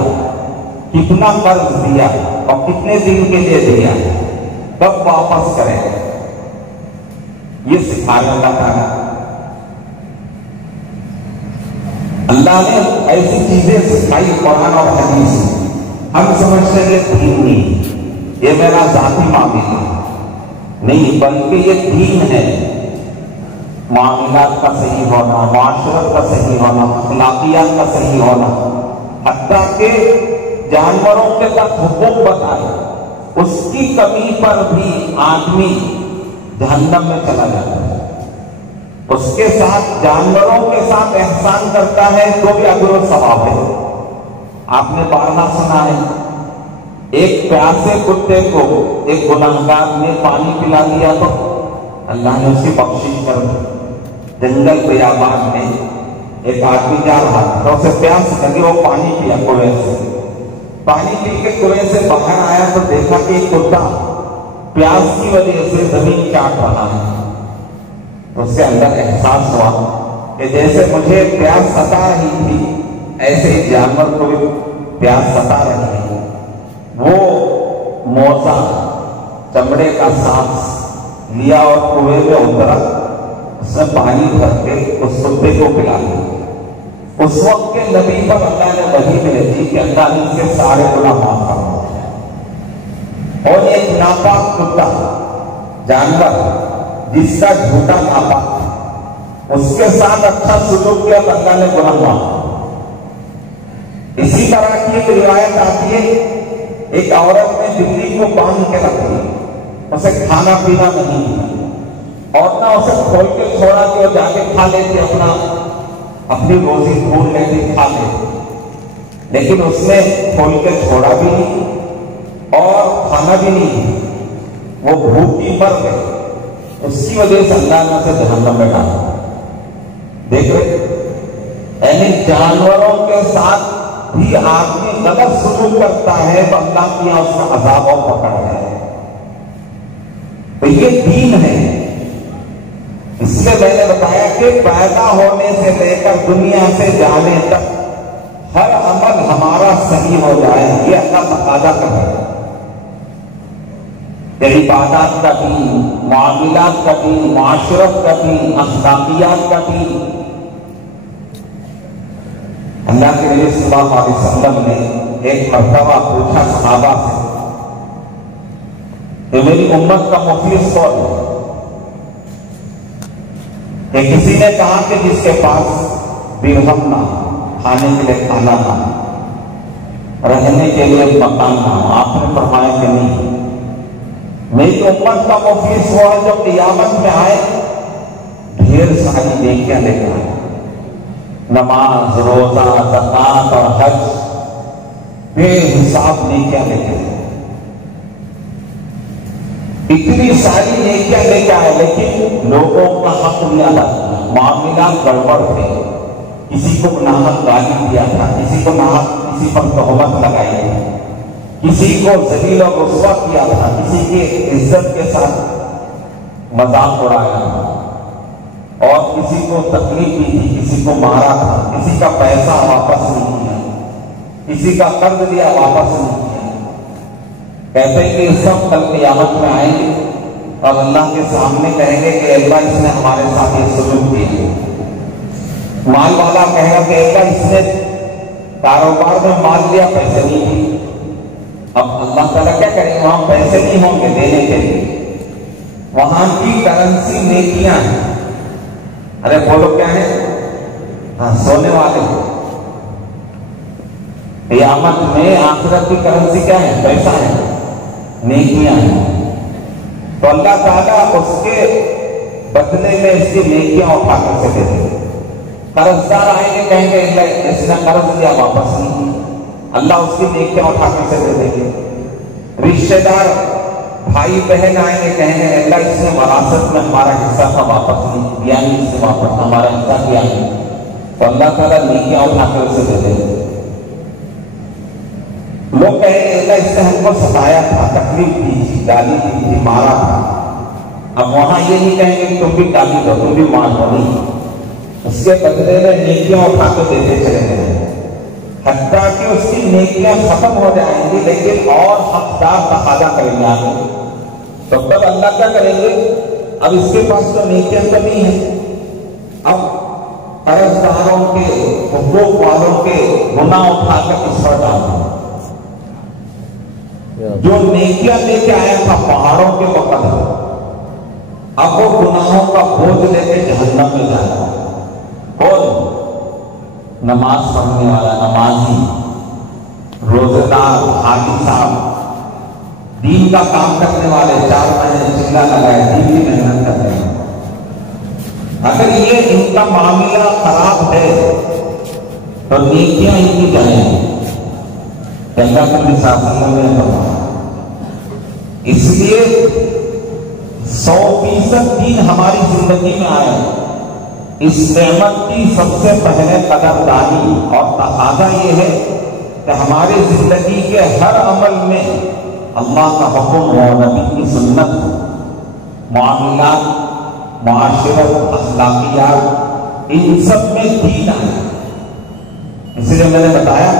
کتنا قرض دیا اور کتنے دن کے لیے دیا، کب واپس کرے. یہ سکھایا اللہ تعالیٰ. اللہ نے ایسی چیزیں سکھائی قرآن اور حدیث میں. ہم سمجھتے ہیں کہ دین نہیں، یہ میرا ذاتی معاملہ نہیں، بلکہ یہ دین ہے. معاملات کا صحیح ہونا، معاشرت کا صحیح ہونا، اخلاقیات کا صحیح ہونا، حتیٰ کہ جانوروں کے ساتھ حقوق بتائے، اس کی کمی پر بھی آدمی جہنم میں چلا جاتا ہے. اس کے ساتھ جانوروں کے ساتھ احسان کرتا ہے تو بھی اجر و ثواب ہے. آپ نے بارہا سنا ہے، ایک پیاسے کتے کو ایک گنہگار نے پانی پلا دیا تو اللہ نے اس کی بخشش کر دی. جنگل بیابان میں ایک آدمی جا رہا تھا تو اسے پیاس لگی، وہ پانی پیا کنویں سے. پانی پی کے کنویں سے باہر آیا تو دیکھا کہ ایک کتا پیاس کی وجہ سے زمین چاٹ رہا ہے. تو اس کے اندر احساس ہوا کہ جیسے مجھے پیاس ستا رہی تھی ایسے ہی جانور کو بھی پیاس ستا رہی ہے. وہ موزہ چمڑے کا سانس لیا اور کنویں میں اترا، اس نے پانی بھر کے اس کتے کو پلا دیا. اس وقت کے نبی پر اللہ نے وحی بھیجی کہ اللہ نے اس کے سارے گناہ معاف کر دیا. اور ایک ناپاک کتا جانور جس کا جھوٹا ناپا، اس کے ساتھ اچھا سلوک کیا تو اللہ نے گناہ معاف. اسی طرح کی ایک روایت آتی ہے، ایک عورت نے بلی کو باندھ کے رکھ دیا، اسے کھانا پینا نہیں دیا اور نہ اسے کھول کے چھوڑا کہ وہ جا کے کھا لیتے، اپنی روزی ڈھونڈ لیتے، کھا لیتے. لیکن اس نے کھول کے چھوڑا بھی نہیں اور کھانا بھی نہیں، وہ بھوکی مر گئی. اس کی وجہ سے اللہ نے اسے جہنم میں ڈالا. دیکھ رہے یعنی جانوروں کے ساتھ بھی آدمی غلط سلوک کرتا ہے تو اللہ کی یہاں اس کا عذاب اور پکڑ ہے. تو یہ دین ہے. اس لیے میں نے بتایا کہ پیدا ہونے سے لے کر دنیا سے جانے تک ہر عمل ہمارا صحیح ہو جائے، یہ اللہ تقاضا کر رہا ہے. عبادات کا دین، معاملات کا دین، معاشرت کا دین، اخلاقیات کا دین. اللہ کے نبی صلی اللہ علیہ وسلم نے ایک مرتبہ پوچھا صحابہ سے کہ میری امت کا مفلس کون ہے؟ کہ کسی نے کہا کہ جس کے پاس درہم نہ، کھانے کے لیے کھانا نہ، رہنے کے لیے مکان نہ. آپ نے فرمایا کہ نہیں، میری امت کا مفلس وہ ہے جو قیامت میں آئے ڈھیر ساری نیکیاں لے کر آئے، نماز، روزہ، زکوٰۃ اور حج، بے حساب نیکیاں لے کے آئے. اتنی ساری نیکیاں لے کے آئے لیکن لوگوں کا حق نہیں ادا کیا، معاملات گڑبڑ تھے. کسی کو ناحق گالی دیا تھا، کسی کو ناحق کسی پر تہمت لگائی تھی، کسی کو ذلیل و رسوا کیا تھا، کسی کی عزت کے ساتھ مذاق اڑایا. اور کسی کو تکلیف دی تھی، کسی کو مارا تھا، کسی کا پیسہ واپس نہیں کیا، کسی کا قرض لیا واپس نہیں کیا، کہتے ہیں کہ یہ سب کل قیامت میں آئیں گے اور اللہ کے سامنے کہیں گے کہ اللہ اس نے ہمارے ساتھ یہ سلوک کیا۔ مال والا کہے گا کہ اللہ اس نے کاروبار میں مال لیا، پیسے نہیں دیے۔ اب اللہ تعالیٰ کیا کریں گے؟ وہاں پیسے نہیں ہوں گے دینے کے لیے، وہاں کی کرنسی نیکیاں ہیں۔ ارے بولو کیا ہے؟ ہاں، سونے والے۔ قیامت میں آخرت کی کرنسی کیا ہے؟ پیسہ ہے، نیکیاں ہیں۔ تو اللہ تعالیٰ اس کے بدلے میں اس کی نیکیاں اٹھا کر سے دے دیں گے۔ قرض دار آئیں گے، کہیں گے اللہ اس نے قرض لیا واپس نہیں کیا، اللہ اس کی نیکیاں اٹھا کر سے دے دیں گے۔ رشتہ دار بھائی بہن آئیں گے، کہیں گے اللہ اس نے وراثت میں ہمارا حصہ تھا واپس نہیں دیا، نہیں اس نے واپس ہمارا حصہ کیا نہیں، تو اللہ تعالیٰ نیکیاں اٹھا کر اسے دے دیں گے۔ لوگ کہیں گے اللہ اس نے ہم کو ستایا تھا، تکلیف دی تھی، گالی دی تھی، مارا تھا۔ اب وہاں یہ نہیں کہیں گے تم بھی گالی دو، تم بھی مار دو، نہیں، اس کے بدلے میں نیکیاں اٹھا کے دیتے چلے گئے، حتیٰ کہ اس کی نیکیاں ختم ہو جائیں گی، لیکن اور حقدار تقاضا کریں گے آگے، تو تب اللہ کیا کریں گے؟ اب اس کے پاس تو نیکیاں تو نہیں ہیں، اب قرض داروں کے، حقوق والوں کے گناہ اٹھا کر اس پر ڈال دیں۔ جو نیکیاں لے کے آیا تھا پہاڑوں کے وقت، اب وہ گناہوں کا بوجھ لے کے جہنم میں جانا۔ کون؟ نماز پڑھنے والا، نمازی، روزہ دار، حاجی صاحب، دین کا کام کرنے والے، 4 مہینے چلا لگائے، دین کی محنت کر رہے ہیں۔ اگر یہ ان کا معاملہ خراب ہے تو نیکیاں ان کی جائیں گی، اللہ کے ساتھ میں فرمایا۔ اس لیے 100% دین ہماری زندگی میں آئے، اس نعمت کی سب سے پہلے قدردانی اور تقاضا یہ ہے کہ ہماری زندگی کے ہر عمل میں اللہ کا حکم و نبی کی سنت، معاملات، معاشرت، اخلاقیات، ان سب میں دین آئے۔ اس لیے میں نے بتایا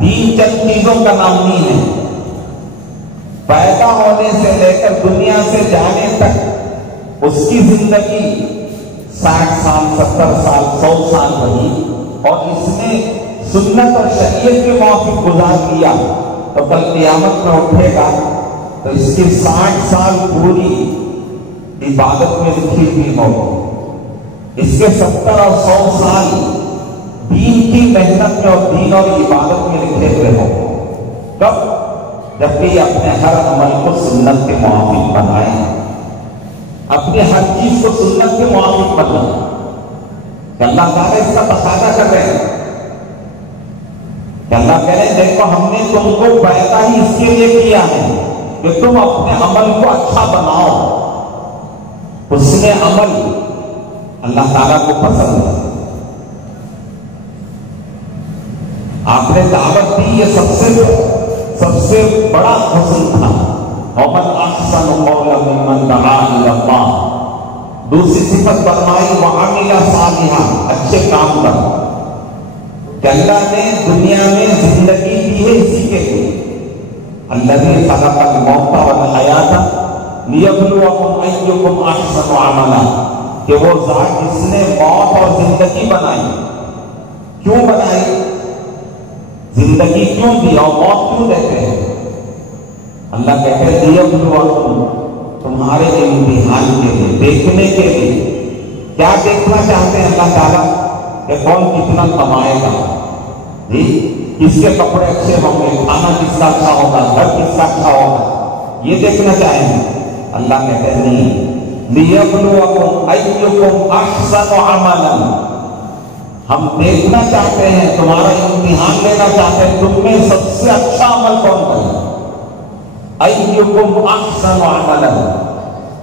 دین چند چیزوں کا نام نہیں ہے، پیدا ہونے سے لے کر دنیا سے جانے تک اس کی زندگی 60 سال، 70 سال، 100 سال رہی، اور اس نے سنت اور شریعت کے موافق گزار لیا، تو کل قیامت میں اٹھے گا تو اس کی 60 سال پوری عبادت میں لکھی ہوئی ہوگی، اس کے 70 اور 100 سال دین کی محنت میں اور دین اور عبادت میں لکھے ہوئے ہوں۔ کب؟ جبکہ یہ اپنے ہر عمل کو سنت کے موافق بنائیں، اپنی ہر چیز کو سنت کے موافق بنائیں۔ کہ اللہ تعالیٰ اس کا تقاضا کر رہے ہیں کہ اللہ کہہ رہے ہیں دیکھو ہم نے تم کو پیدا ہی اس کے لیے کیا ہے کہ تم اپنے عمل کو اچھا بناؤ۔ حسن عمل اللہ تعالیٰ کو پسند ہے۔ آپ نے دعوت دی، یہ سب سے بڑا حسن تھا۔ وَمَنْ أَحْسَنُ قَوْلًا مِّمَّنْ دَعَا إِلَى اللَّهِ۔ دوسری صفت فرمائی وَعَمِلَ صَالِحًا، اچھے کام کر۔ کہ اللہ نے دنیا میں زندگی دی ہے اسی کے لیے، الَّذِي خَلَقَ الْمَوْتَ وَالْحَيَاةَ لِيَبْلُوَكُمْ أَيُّكُمْ أَحْسَنُ عَمَلًا، کہ وہ ذات جس نے موت اور زندگی بنائی، کیوں بنائی؟ زندگی کیوں دی اور موت کیوں دیتے ہیں؟ اللہ کہتے ہیں لِيَبْلُوَكُمْ، تمہارے امتحان کے لیے، دیکھنے کے لیے۔ کیا دیکھنا چاہتے ہیں اللہ تعالیٰ؟ کہ کون کتنا کمائے گا، جی کس کے کپڑے اچھے ہوں گے، کھانا کس کا اچھا ہوگا، گھر کس کا اچھا ہوگا، یہ دیکھنا چاہیں گے؟ اللہ کہتے ہیں نہیں، لِيَبْلُوَكُمْ أَيُّكُمْ أَحْسَنُ عَمَلًا، ہم دیکھنا چاہتے ہیں، تمہارا امتحان لینا چاہتے ہیں، تم میں سب سے اچھا عمل کون کرے؟ أَيُّكُمْ أَحْسَنُ عَمَلًا،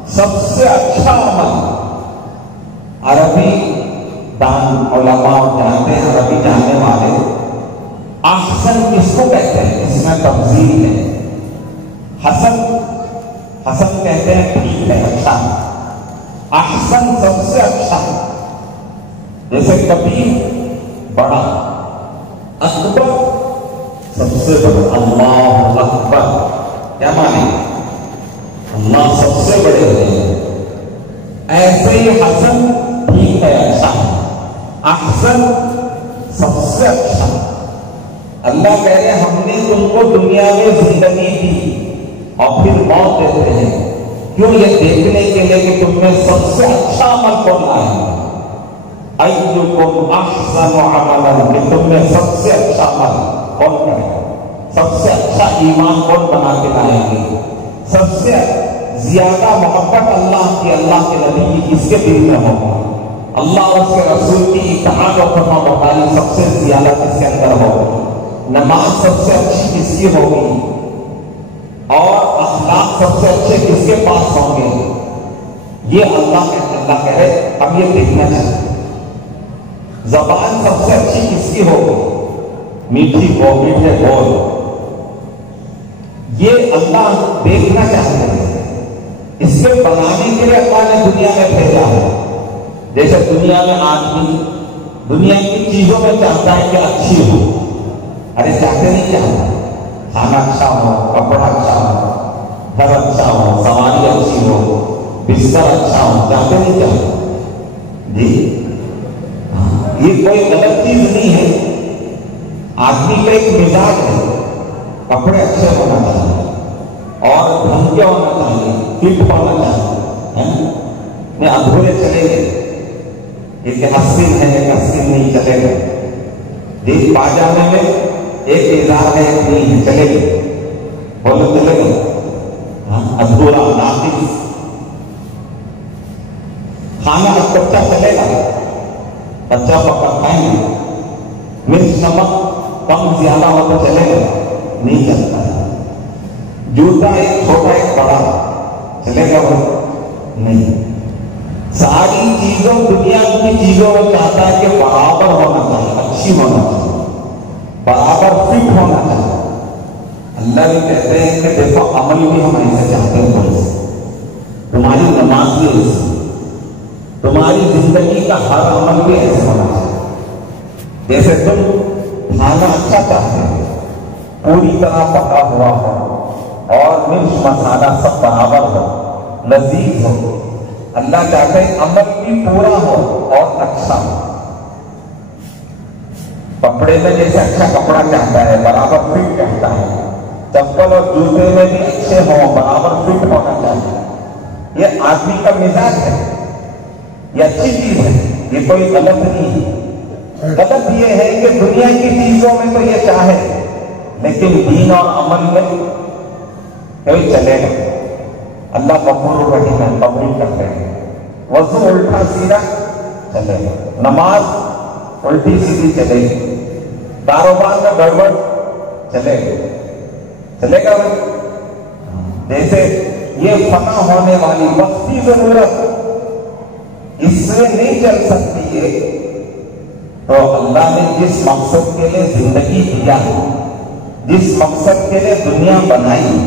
سب سے اچھا عمل۔ عربی دان علماء جانتے ہیں، عربی جاننے والے، احسن کس کو کہتے ہیں؟ اس میں تفضیل ہے۔ حسن کہتے ہیں ٹھیک ہے، اچھا، احسن سب سے اچھا، جیسے کبیر بڑا، اکبر سب سے بڑا، اللہ اکبر کیا مانے؟ اللہ سب سے بڑے ہیں۔ ایسے ہی حسن ٹھیک ہے، اچھا ہے، احسن سب سے اچھا۔ اللہ کہہ رہے ہیں ہم نے تم کو دنیا میں زندگی دی اور پھر موت دیتے ہیں، کیوں؟ یہ دیکھنے کے لیے کہ تم میں سب سے اچھا عمل کون ہے، ایُّکم احسن عملا، کہ تم میں سب سے اچھا عمل کون کرے، سب سے اچھا ایمان کون بنا کے لائیں گے، سب سے زیادہ محبت اللہ کی، اللہ کے نبی کی کس کے دل میں ہوگی، اللہ اور اس کے رسول کی اطاعت اور فرما برداری سب سے زیادہ کس کے اندر ہوگی، نماز سب سے اچھی کس کی ہوگی، اور اخلاق سب سے اچھے کس کے پاس ہوں گے، یہ اللہ کہہ رہے ہم یہ دیکھنا چاہتے ہیں۔ زبان سب سے اچھی کس کی ہوگی، میٹھی ہو، میٹھے بول، یہ اللہ دیکھنا چاہتے ہیں۔ اس کے بنانے کے لیے اللہ نے دنیا میں بھیجا ہے۔ جیسے دنیا میں آدمی دنیا کی چیزوں میں چاہتا ہے کہ اچھی ہو، ارے چاہتے نہیں چاہتا، کھانا اچھا ہو، کپڑا اچھا ہو، گھر اچھا ہو، سواری اچھی ہو، بستر اچھا ہو، چاہتے نہیں چاہتے جی؟ یہ کوئی غلط چیز نہیں ہے، آدمی کا ایک مزاج ہے، کپڑے اچھے ہونا چاہیے اور ڈھنگ کے ہونا چاہیے، فٹ ہونا چاہیے، میں ادھورے چلے گئے، ایک حسین ہے ایک حسین نہیں، چلے گئے، جی پاجامے میں ایک اظہار ہے ایک نہیں ہے، چلے گئے، بولو چلے گئے، ادھورا ناقص۔ کھانا کچا چلے گا، کچا پکا کھائیں گے، مرچ نمک کم زیادہ ہو تو چلے گا، نہیں چلتا ہے۔ جوتا ایک چھوٹا ایک بڑا چلے گا وہ نہیں۔ ساری چیزوں دنیا کی چیزوں میں چاہتا ہے کہ برابر ہونا چاہیے، اچھی ہونا چاہیے، برابر فٹ ہونا چاہیے۔ اللہ بھی کہتے ہیں کہ دیکھو عمل بھی ہم ایسے چاہتے ہیں، تمہاری نماز بھی ایسی، تمہاری زندگی کا ہر عمل بھی ایسے ہونا چاہیے، جیسے تم کھانا اچھا چاہتے ہیں، پوری طرح پکا ہوا ہو اور مرچ مسالہ سب برابر ہو، لذیذ ہو۔ اللہ چاہتے ہیں عمل بھی پورا ہو اور اچھا ہو۔ کپڑے میں جیسے اچھا کپڑا چاہتا ہے، برابر فٹ چاہتا ہے، چپل اور جوتے میں بھی اچھے ہوں، برابر فٹ ہونا چاہیے۔ یہ آدمی کا مزاج ہے، یہ اچھی چیز ہے، یہ کوئی غلط نہیں ہے۔ غلط یہ ہے کہ دنیا کی چیزوں میں تو یہ چاہے لیکن دین اور عمل میں کوئی چلے گا۔ اللہ غفور الرحیم ہے، قبول کرتے ہیں۔ وضو الٹا سیدھا چلے گا، نماز الٹی سیدھی چلے گی، کاروبار میں گڑبڑ چلے گا، چلے گا۔ جیسے یہ فنا ہونے والی وقتی ضرورت اس سے نہیں چل سکتی ہے، تو اللہ نے جس مقصد کے لیے زندگی دیا ہے، جس مقصد کے لیے دنیا بنائی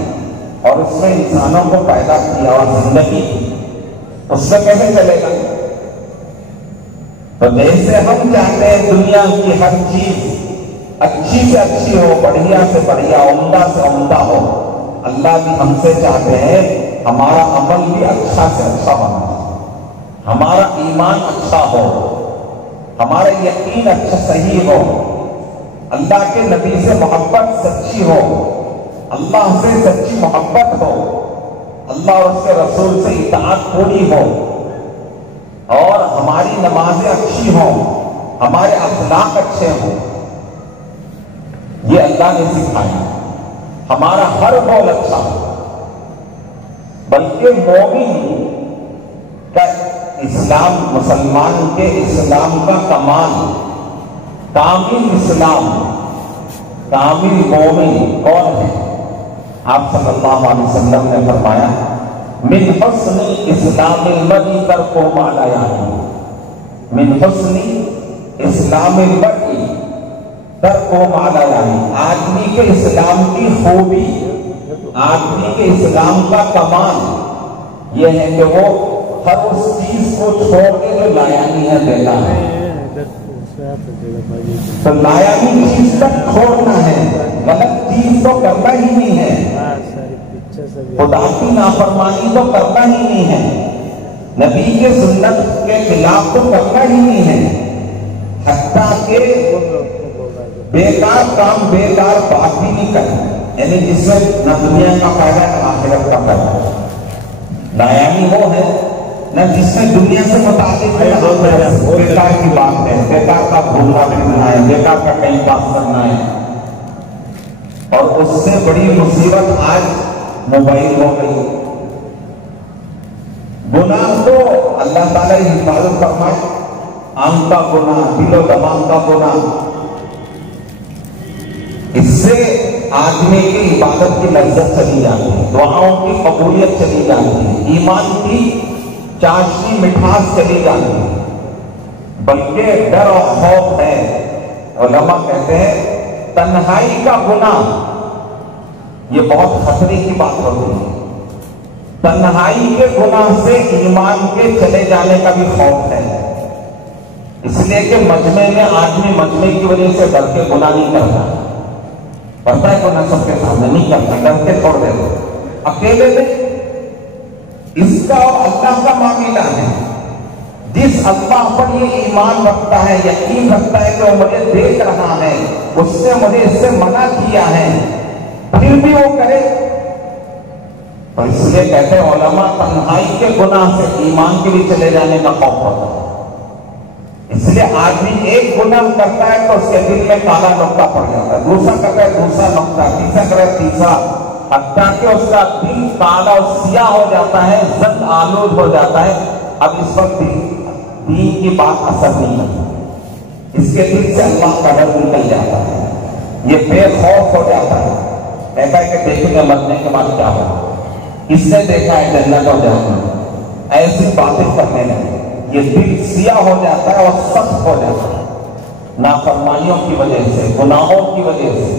اور اس میں انسانوں کو پیدا کیا اور زندگی کی، اس سے کیسے چلے گا؟ تو جیسے ہم چاہتے ہیں دنیا کی ہر چیز اچھی سے اچھی ہو، بڑھیا سے بڑھیا، عمدہ سے عمدہ ہو، اللہ بھی ہم سے چاہتے ہیں ہمارا عمل بھی اچھا سے اچھا ہونا چاہیے، ہمارا ایمان اچھا ہو، ہمارا یقین اچھا صحیح ہو، اللہ کے نبی سے محبت سچی ہو، اللہ سے سچی محبت ہو، اللہ اور اس کے رسول سے اطاعت پوری ہو، اور ہماری نمازیں اچھی ہوں، ہمارے اخلاق اچھے ہوں۔ یہ اللہ نے سکھایا، ہمارا ہر قول اچھا ہو۔ بلکہ مومن کا اسلام، مسلمان کے اسلام کا کمال، کامل اسلام، کامل مومن کون ہے؟ آپ صلی اللہ علیہ وسلم نے فرمایا من حسن اسلام المرء ترک ما لا یعنی، من حسن اسلام المرء ترک ما لا یعنی، آدمی کے اسلام کی خوبی، آدمی کے اسلام کا کمال یہ ہے کہ وہ ہر اس چیز کو چھوڑ کے جو لایانی ہے دیتا ہے. تو لایانی چیز تک چھوڑنا ہے، غلط چیز تو کرنا ہی نہیں ہے، خدا کی نافرمانی تو کرنا ہی نہیں ہے، نبی کے سنت کے خلاف تو کرنا ہی نہیں ہے، حتیٰ کہ بیکار کام بیکار بات بھی نہیں کرنا، یعنی جس میں نہ دنیا کا فائدہ نہ آخرت کا فائدہ. لایانی وہ ہے نہ جس میں دنیا سے متعلق بیکار کی بات ہے، بیکار کا گھومنا پھرنا ہے، بیکار کا ٹائم پاس کرنا ہے. اور اس سے بڑی مصیبت آج موبائل ہو گئی. گناہ تو اللہ تعالیٰ ہی حفاظت فرمائے، آنکھ کا گناہ، دل و دماغ کا گناہ، اس سے آدمی کی عبادت کی لذت چلی جاتی ہے، دعاؤں کی قبولیت چلی جاتی ہے، ایمان کی چاشنی مٹھاس چلی جاتی ہے. بلکہ ڈر اور خوف ہے. علماء کہتے ہیں تنہائی کا گناہ یہ بہت خطرے کی بات ہوتی ہے. تنہائی کے گناہ سے ایمان کے چلے جانے کا بھی خوف ہے، اس لیے کہ مجمع میں آدمی مجمع کی وجہ سے ڈر کے گناہ نہیں کرتا، پڑھتا ہے گناہ سب کے سامنے نہیں کرتا، ڈر کے چھوڑ دیتے. اکیلے میں اس کا اور اللہ کا معاملہ ہے. جس اللہ پر یہ ایمان رکھتا ہے، یقین رکھتا ہے کہ وہ مجھے دیکھ رہا ہے، اس نے مجھے اس سے منع کیا ہے، پھر بھی وہ کرے. اور اس لیے کہتے ہیں علماء تنہائی کے گناہ سے ایمان کے بھی چلے جانے کا خوف ہوتا ہے. اس لیے آدمی ایک گناہ کرتا ہے تو اس کے دل میں کالا نقطہ پڑ جاتا ہے، دوسرا کرتا ہے دوسرا نقطہ، تیسرا کرتا ہے تیسرا، حتیٰ کہ اس کا دل کالا اور سیاہ ہو جاتا ہے، زنگ آلود ہو جاتا ہے. اب اس وقت دین کی بات اثر نہیں کرتی، اس کے دل سے اللہ کا ڈر نکل جاتا ہے، یہ بے خوف ہو جاتا ہے. کہتا ہے کہ دیکھیں گے مرنے کے بعد کیا ہوگا، اس سے دیکھا ہے جنت ہو جانا، ایسی باتیں کرنے لگے. یہ دل سیاہ ہو جاتا ہے اور سخت ہو جاتا ہے نافرمانیوں کی وجہ سے، گناہوں کی وجہ سے.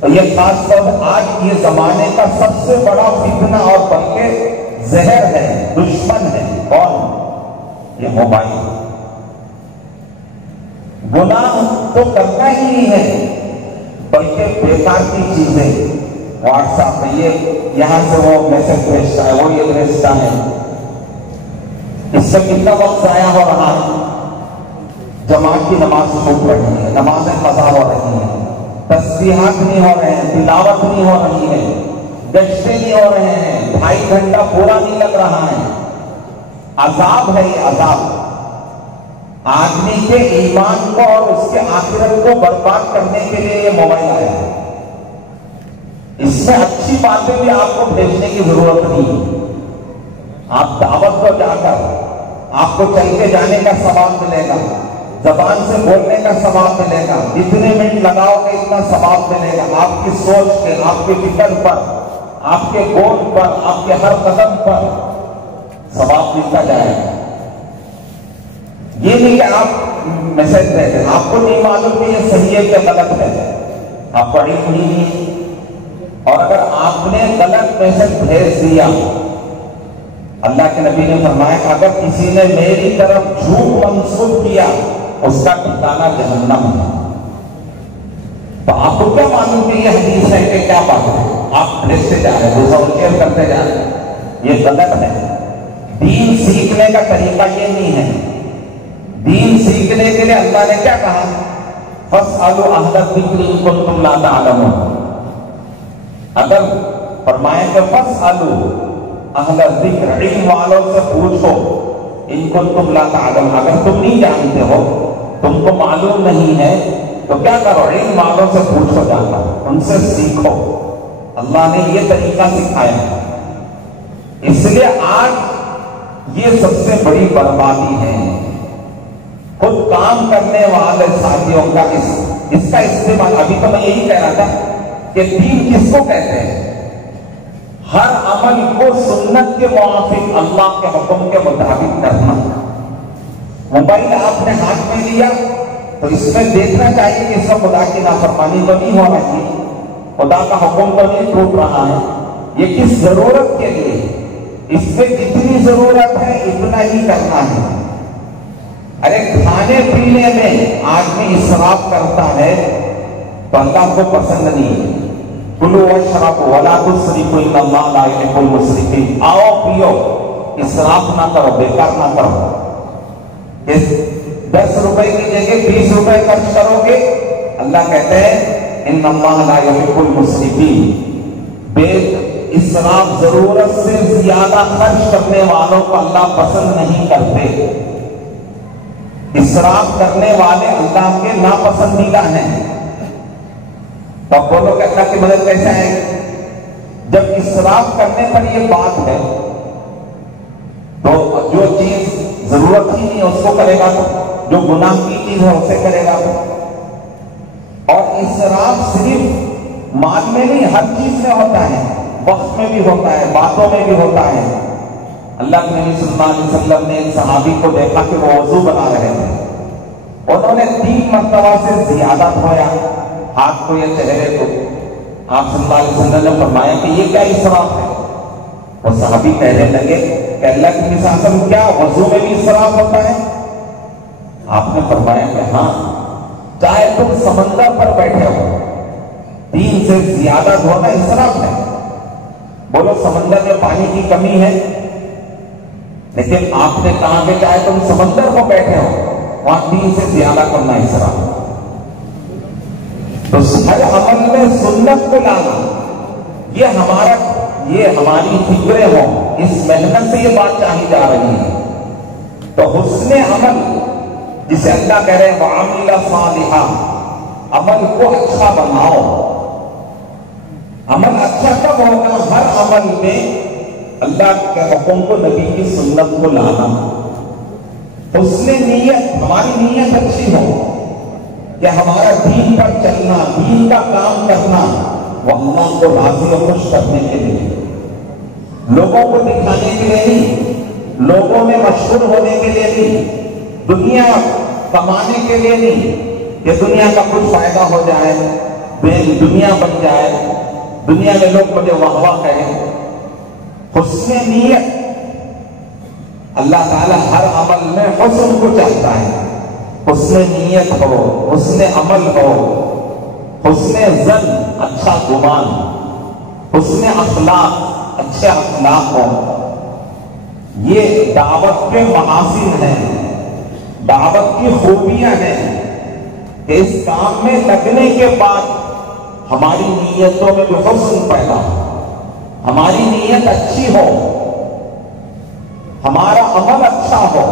اور یہ خاص طور پر آج یہ زمانے کا سب سے بڑا فتنہ اور بلکہ زہر ہے، دشمن ہے. کون؟ یہ موبائل. گناہ تو کرنا ہی نہیں ہے، بلکہ بیکار کی چیزیں، واٹس ایپ پہ یہ یہاں سے وہ میسج بھیجتا ہے، وہ یہ بھیجتا ہے، اس سے کتنا وقت ضائع ہو رہا ہے. جماعت کی نماز چھوٹ رہی ہے، نمازیں قضا ہو رہی ہیں، تسبیحات نہیں ہو رہے ہیں، تلاوت نہیں ہو رہی ہے، گشتے نہیں ہو رہے ہیں، 2.5 گھنٹہ پورا نہیں لگ رہا ہے. عذاب ہے یہ عذاب. آدمی کے ایمان کو اور اس کے آخرت کو برباد کرنے کے لیے یہ موبائل آیا ہے. اس میں اچھی باتیں بھی آپ کو بھیجنے کی ضرورت نہیں. آپ دعوت کو جا کر آپ کو چل کے جانے کا ثواب ملے گا، زبان سے بولنے کا ثواب ملے گا، جتنے منٹ لگاؤ گے اتنا ثواب ملے گا. آپ کی سوچ کے، آپ کے فکر پر، آپ کے گول پر، آپ کے ہر قدم پر ثواب ملتا جائے گا. یہ نہیں کہ آپ میسج دے دیں، آپ کو نہیں معلوم کہ یہ صحیح ہے کہ غلط ہے، آپ کو علم نہیں. اور اگر آپ نے غلط میسج بھیج دیا، اللہ کے نبی نے فرمایا کہ اگر کسی نے میری طرف جھوٹ منسوب کیا اس کا ٹھکانہ جہنم ہے. تو آپ کو کیا معلوم کہ یہ حدیث ہے کہ کیا بات ہے؟ آپ بھیجتے جا رہے ہیں، دوسرا شیئر کرتے جا رہے ہیں، یہ غلط ہے. دین سیکھنے کا طریقہ یہ نہیں ہے. دین سیکھنے کے لیے اللہ نے کیا کہا؟ فَاسْأَلُوا أَهْلَ الذِّكْرِ إِن كُنتُمْ لَا تَعْلَمُونَ. اگر فرمایا کہ فَاسْأَلُوا أَهْلَ الذِّكْرِ، علم والوں سے پوچھو، إِن كُنتُمْ لَا تَعْلَمُونَ، اگر تم نہیں جانتے ہو، تم کو معلوم نہیں ہے تو کیا کرو؟ علم والوں سے پوچھو، جا کر ان سے سیکھو. اللہ نے یہ طریقہ سکھایا. اس لیے آج یہ سب سے بڑی بربادی ہے. خود کام کرنے والے ساتھیوں کا اس کا استعمال. ابھی تو میں یہی کہہ رہا تھا کہ دین کس کو کہتے ہیں؟ ہر عمل کو سنت کے موافق، اللہ کے حکم کے مطابق کرنا. موبائل آپ نے ہاتھ میں لیا تو اس میں دیکھنا چاہیے کہ اس میں خدا کی نافرمانی تو نہیں ہو رہی ہے، خدا کا حکم تو نہیں ٹوٹ رہا ہے. یہ کس ضرورت کے لیے؟ اس سے جتنی ضرورت ہے اتنا ہی کرنا ہے. ارے کھانے پینے میں آدمی اسراف کرتا ہے تو اللہ کو پسند نہیں ہے. کلوا واشربوا ولا تسرفوا ان اللہ لا يحب المسرفین. آؤ پیو، اسراف نہ کرو، بیکار نہ کرو. 10 روپے کی جگہ 20 روپے خرچ کرو گے، اللہ کہتے ہیں ان اللہ لا يحب المسرفین. بے اسراف، ضرورت سے زیادہ خرچ کرنے والوں کو اللہ پسند نہیں کرتے. اسراف کرنے والے اللہ کے ناپسندیدہ ہیں. تو بولو کہ اللہ کی مدد کیسے آئے گی؟ جب اسراف کرنے پر یہ بات ہے تو جو چیز ضرورت ہی نہیں ہے اس کو کرے گا، تو جو گناہ کی چیز ہے اسے کرے گا. اور اسراف صرف مال میں نہیں، ہر چیز میں ہوتا ہے. وقت میں بھی ہوتا ہے، باتوں میں بھی ہوتا ہے. اللہ کے نبی صلی اللہ علیہ وسلم نے ایک صحابی کو دیکھا کہ وہ وضو بنا رہے تھے. انہوں نے 3 مرتبہ سے زیادہ دھویا ہاتھ کو یا چہرے کو. آپ صلی اللہ علیہ وسلم نے فرمایا کہ یہ کیا اسراف ہے؟ وہ صحابی کہنے لگے کہ اللہ کے نبی صلی اللہ علیہ وسلم کیا وضو میں بھی اسراف ہوتا ہے؟ آپ نے فرمایا کہ ہاں، چاہے تم سمندر پر بیٹھے ہو 3 سے زیادہ دھونا اسراف ہے. بولو سمندر میں پانی کی کمی ہے، لیکن آپ نے کہا کہ چاہے تم سمندر کو بیٹھے ہو وہاں 3 سے زیادہ کرنا اسراف. تو ہر عمل میں سنت کو لانا، یہ ہماری فکریں ہوں، اس محنت سے یہ بات چاہی جا رہی ہے. تو حسن عمل جسے اللہ کہہ رہے ہیں وَعَمِلَ صَالِحًا، عمل کو اچھا بناؤ. عمل اچھا کب ہوگا؟ ہر عمل میں اللہ کے حکم کو، نبی کی سنت کو لانا. حسن نیت، ہماری نیت اچھی ہو کہ ہمارا دین پر چلنا، دین کا کام کرنا وہ اللہ کو راضی و خوش کرنے کے لیے، لوگوں کو دکھانے کے لیے نہیں، لوگوں میں مشہور ہونے کے لیے نہیں، دنیا کمانے کے لیے نہیں کہ دنیا کا کچھ فائدہ ہو جائے، دنیا بن جائے، دنیا میں لوگ مجھے واہ واہ کہیں. حسن نیت، اللہ تعالیٰ ہر عمل میں حسن کو چاہتا ہے. حسن نیت ہو، حسن عمل ہو، حسن ظن، اچھا گمان، حسن اخلاق، اچھے اخلاق ہو. یہ دعوت کے محاسن ہیں، دعوت کی خوبیاں ہیں کہ اس کام میں لگنے کے بعد ہماری نیتوں میں جو حسن پیدا ہو، ہماری نیت اچھی ہو، ہمارا عمل اچھا ہو.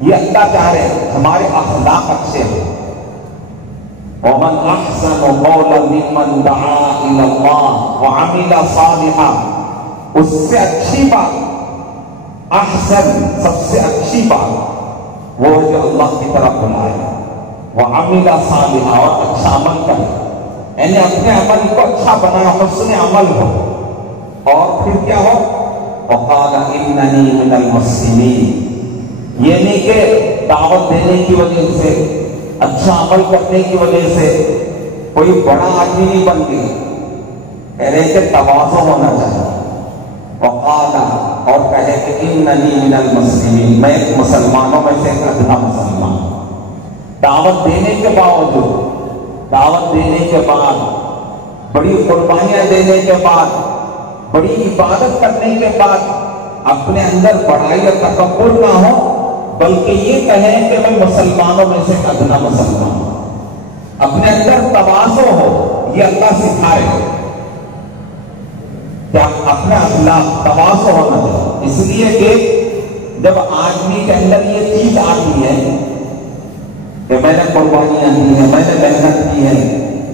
یہ اللہ چاہ رہے ہیں ہمارے اخلاق اچھے ہیں. وَمَنْ أَحْسَنُ قَوْلًا مِّمَّنْ دَعَا إِلَى اللَّهِ وَعَمِلَ صَالِحًا. اس سے اچھی بات، احسن، سب سے اچھی بات وہ جو اللہ کی طرف بلائے، وَعَمِلَ صَالِحًا، اور اچھا عمل کرے. یعنی اپنے عمل کو اچھا بنانا، حسن عمل ہو. اور پھر کیا ہو؟ وَقَالَ إِنَّنِي مِنَ الْمُسْلِمِينَ. یہ نہیں کہ دعوت دینے کی وجہ سے، اچھا عمل کرنے کی وجہ سے کوئی بڑا آدمی نہیں بن گئی. کہہ رہے کہ تواضع ہونا چاہیے. وقال، اور کہے کہ اننی من المسلمین، میں مسلمانوں میں سے ایک ادنا مسلمان. دعوت دینے کے باوجود، دعوت دینے کے بعد، بڑی قربانیاں دینے کے بعد، بڑی عبادت کرنے کے بعد اپنے اندر بڑائی اور تکبر نہ ہو، بلکہ یہ کہیں کہ میں مسلمانوں میں سے ادنا مسلمان ہوں. اپنے اندر تواضع ہو، یہ اللہ سکھائے کہ اپنا اخلاق تواضع ہونا چاہیے. اس لیے کہ جب آدمی کے اندر یہ چیز آتی ہے کہ میں نے قربانیاں دی ہیں، میں نے محنت کی ہے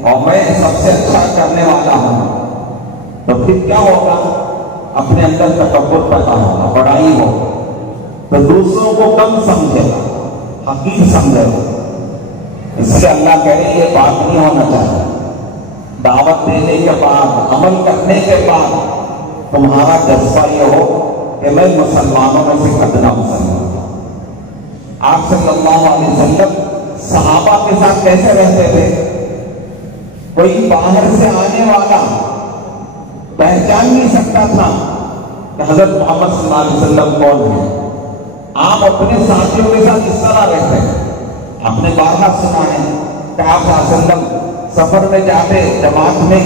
اور میں سب سے اچھا کرنے والا ہوں، تو پھر کیا ہوگا؟ اپنے اندر تکبر پیدا ہوگا، بڑائی ہوگا، تو دوسروں کو کم سمجھے گا، حقیر سمجھے گا. اس سے اللہ کہہ رہے یہ بات نہیں ہونا چاہیے. دعوت دینے کے بعد، عمل کرنے کے بعد تمہارا جذبہ یہ ہو کہ میں مسلمانوں میں سے ادنا مسلمان ہوں. آپ صلی اللہ علیہ وسلم صحابہ کے ساتھ کیسے رہتے تھے؟ کوئی باہر سے آنے والا پہچان نہیں سکتا تھا کہ حضرت محمد صلی اللہ علیہ وسلم کون ہیں۔ آپ اپنے ساتھیوں کے ساتھ اس طرح رہتے ہیں، آپ نے بارہا سنا ہے کہ آپ صلی اللہ علیہ وسلم سفر میں جاتے جماعت میں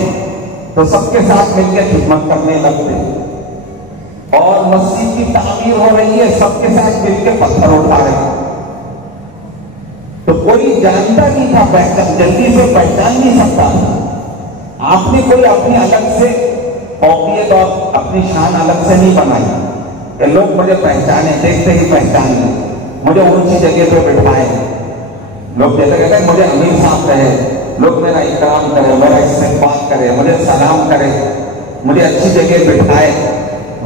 تو سب کے ساتھ مل کے خدمت کرنے لگتے، اور مسجد کی تعمیر ہو رہی ہے، سب کے ساتھ مل کے پتھر اٹھا رہے ہیں، تو کوئی جانتا نہیں تھا، جلدی سے پہچان نہیں سکتا۔ آپ نے کوئی اپنی الگ سے قومیت اور اپنی شان الگ سے نہیں بنائی کہ لوگ مجھے پہچانے، دیکھتے ہی پہچان لیں، مجھے اونچی جگہ پہ بٹھائے، لوگ جیسے کہتے ہیں مجھے امیر صاحب کہے، لوگ میرا اکرام کرے، میرا استقبال کرے، مجھے سلام کرے، مجھے اچھی جگہ بٹھائے۔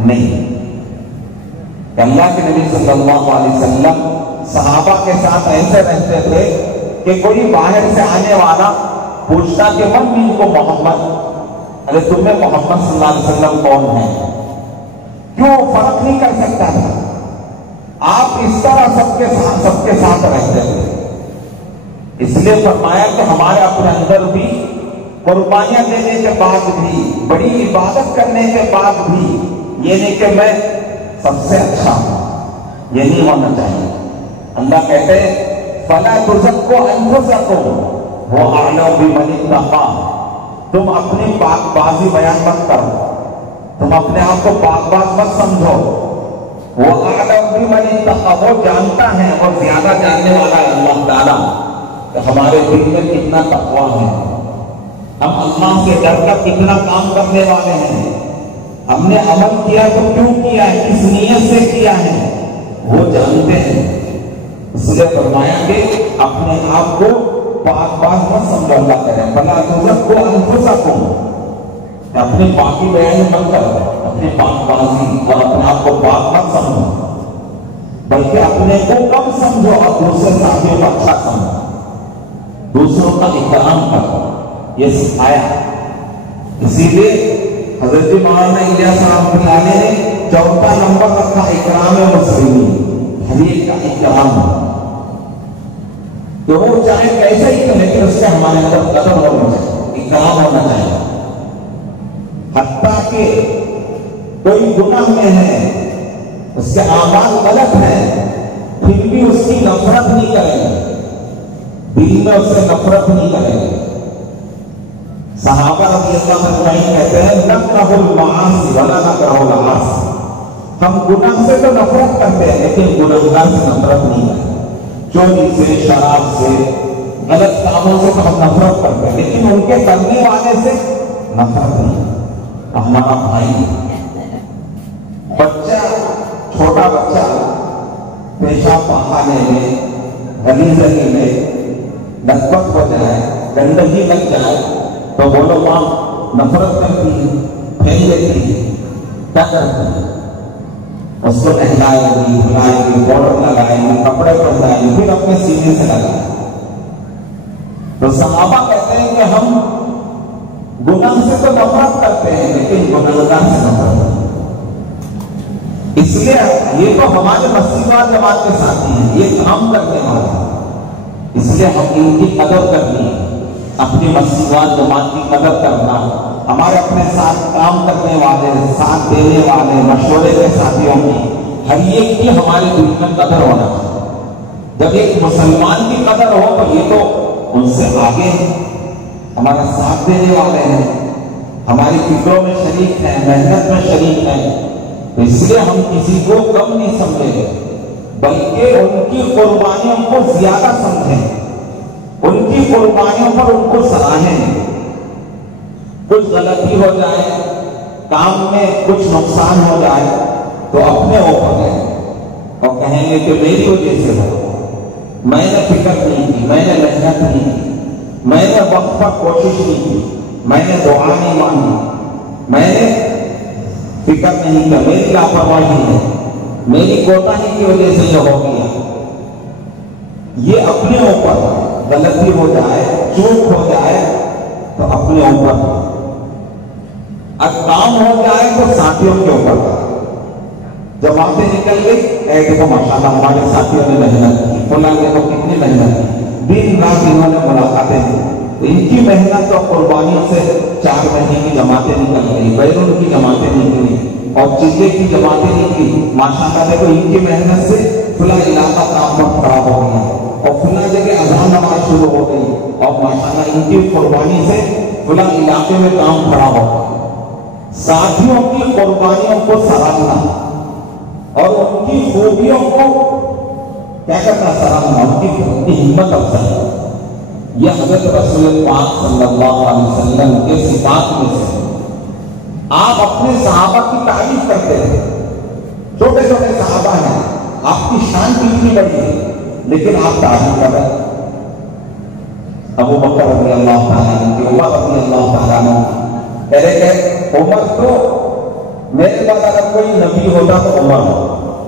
نہیں، اللہ کے نبی صلی اللہ علیہ وسلم صحابہ کے ساتھ ایسے رہتے تھے کہ کوئی باہر سے آنے والا پوچھتا کہ من منکم محمد، ارے تم میں محمد صلی اللہ علیہ وسلم کون ہیں؟ کیوں فرق نہیں کر سکتا تھا؟ آپ اس طرح سب کے ساتھ رہتے تھے، اس لیے فرمایا کہ ہمارے اپنے اندر بھی قربانیاں دینے کے بعد بھی، بڑی عبادت کرنے کے بعد بھی یہ نہیں کہ میں سب سے اچھا ہوں، یہ نہیں ہونا چاہیے۔ اللہ کہتے ہیں فَلَا تُزَكُّوا أَنفُسَكُمْ وَأَعْلَمُ بِمَنِ اتَّقَىٰ، تم اپنی پاک بازی بیان مت کرو، تم اپنے آپ کو پاک باز مت سمجھو۔ وَأَعْلَمُ بِمَنِ اتَّقَىٰ، وہ جانتا ہے اور زیادہ جاننے والا ہے اللہ تعالیٰ کہ ہمارے دل میں کتنا تقویٰ ہے، ہم اللہ کے ڈر کا کتنا کام کرنے والے ہیں، ہم نے عمل کیا تو کیوں کیا ہے، کس نیت سے کیا ہے، وہ جانتے ہیں۔ اس لیے فرمایا کہ اپنے آپ کو پاک باز مت سمجھو، اللہ کرے فَلَا تُزَكُّوا أَنفُسَكُمْ، اپنی پاکی بیان مت کرو، اپنی پاک بازی اور اپنے آپ کو پاک مت سمجھو، بلکہ اپنے کو کم سمجھو اور دوسرے ساتھیوں کو اچھا سمجھو، دوسروں کا اکرام کرو، یہ سکھایا۔ اسی لیے حضرت مولانا الیاس رحمۃ اللہ علیہ نے 4 نمبر رکھا اکرام مسلمین، ہر ایک کا اکرام، کہ وہ چاہے کیسا ہی کرے کہ اس سے ہمارے اندر قدر ہونا چاہیے، اکرام ہونا چاہیے۔ حتیٰ کہ کوئی گناہ میں ہے، اس کے اعمال غلط ہیں، پھر بھی اس کی نفرت نہیں کرے گا، دل میں اس سے نفرت نہیں کرے گا۔ صحابہ رضی اللہ عنہ کہتے ہیں نکرہ المعاصی ولا نکرہ العاصی، ہم گناہ سے تو نفرت کرتے ہیں لیکن گنہگار سے نفرت نہیں کرتے، چوری سے، شراب سے، غلط کاموں سے تو ہم نفرت کرتے ہیں لیکن ان کے کرنے والے سے نفرت نہیں۔ ہمارا بھائی بچہ، چھوٹا بچہ پیشاب پخانے میں، گلی زلی میں لطپت ہو جائے، گندگی لگ جائے تو بولو ماں نفرت کرتی ہے، پھینک دیتی ہے، کیا کرتی ہے؟ اس کو نہلائے گی، دھلائے گی، پاؤڈر لگائے گی، کپڑے پہنائے گی، پھر اپنے سینے سے لگائے گی۔ تو صحابہ کہتے ہیں کہ ہم گناہ سے تو نفرت کرتے ہیں لیکن گنہگار سے نفرت کرتے ہیں۔ اس لیے یہ تو ہمارے مسجد جماعت کے ساتھی ہیں، یہ کام کرنے والے ہیں، اس لیے ہم ان کی قدر کرنی ہے، اپنی مسجد جماعت کی قدر کرنا، ہمارے اپنے ساتھ کام کرنے والے، ساتھ دینے والے، مشورے کے ساتھیوں کی، ہر ایک کی ہمارے دل میں قدر ہونا چاہیے۔ جب ایک مسلمان کی قدر ہو تو یہ تو ان سے آگے ہیں، ہمارا ساتھ دینے والے ہیں، ہماری فکروں میں شریک ہیں، محنت میں شریک ہیں، تو اس لیے ہم کسی کو کم نہیں سمجھیں گے بلکہ ان کی قربانیوں کو زیادہ سمجھیں، ان کی قربانیوں پر ان کو سراہیں۔ کچھ غلطی ہو جائے، کام میں کچھ نقصان ہو جائے تو اپنے اوپر ہے اور کہیں گے کہ میری وجہ سے ہو، میں نے فکر نہیں کی، میں نے محنت نہیں کی، میں نے وقت پر کوشش نہیں کی، میں نے دعا نہیں مانگی، میں نے فکر نہیں کیا، میری لاپرواہی ہے، میری کوتاہی کی وجہ سے یہ ہو گیا۔ یہ اپنے اوپر غلطی ہو جائے، چوک ہو جائے تو اپنے اوپر، اب کام ہو جائے تو ساتھیوں کے اوپر۔ جب وہاں سے نکل گئی اے دیکھو ماشاءاللہ ہمارے ساتھیوں نے محنت کی، فلاں دیکھو کتنی محنت کی، دن رات انہوں نے ملاقاتیں کی، ان کی محنت اور قربانیوں سے 4 مہینے کی جماعتیں نکل گئی، بیرون کی جماعتیں نکلی، اور چلے کی جماعتیں نکلی، ماشاءاللہ دیکھو ان کی محنت سے فلاں علاقہ کام پر خراب ہو گیا اور فلاں جگہ اذان نماز شروع ہو گئی، اور ماشاءاللہ ان کی قربانی سے فلاں علاقے میں کام کھڑا ہو گیا۔ ساتھیوں کی قربانیوں کو سراہنا اور ان کی خوبیوں کو کیا کرنا، سراہنا، ان کی ہمت افزائی، یہ حضرت رسول پاک صلی اللہ علیہ وسلم کے صفات میں سے۔ آپ اپنے صحابہ کی تعریف کرتے ہیں، چھوٹے چھوٹے صحابہ ہیں، آپ کی شان کتنی بڑی ہے، لیکن آپ تعریف کر رہے ہیں۔ ابو بکر رضی اللہ تعالیٰ عنہ، عمر رضی اللہ تعالیٰ عنہ کہہ رہے کہ عمر تو میرے بعد اگر کوئی نبی ہوتا تو عمر ہو،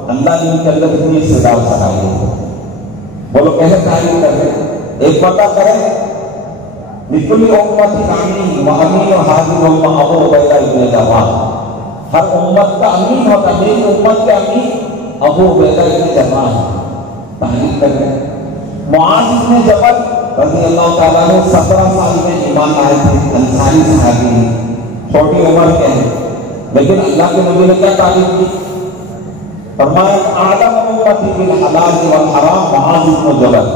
اللہ نے ان کے اندر اتنی صدا سکھائی ہے۔ بولو کیسے تعریف کر رہے، ایک پتہ کریں، لکل امت امین و امین و حاضر ابو عبیدہ ابن جراح، ہر امت کا امین ہوتا، میری امت کے امین ابو عبیدہ ابن جراح تعریف کر رہے ہیں۔ معاذ بن جبل رضی اللہ تعالیٰ عنہ 17 سال میں ایمان لائے تھے، انصاری صحابی ہیں، چھوٹی عمر کے ہیں، لیکن اللہ کے نبی نے کیا تعریف کی، فرمایا اعلم امتی بالحلال والحرام معاذ بن جبل،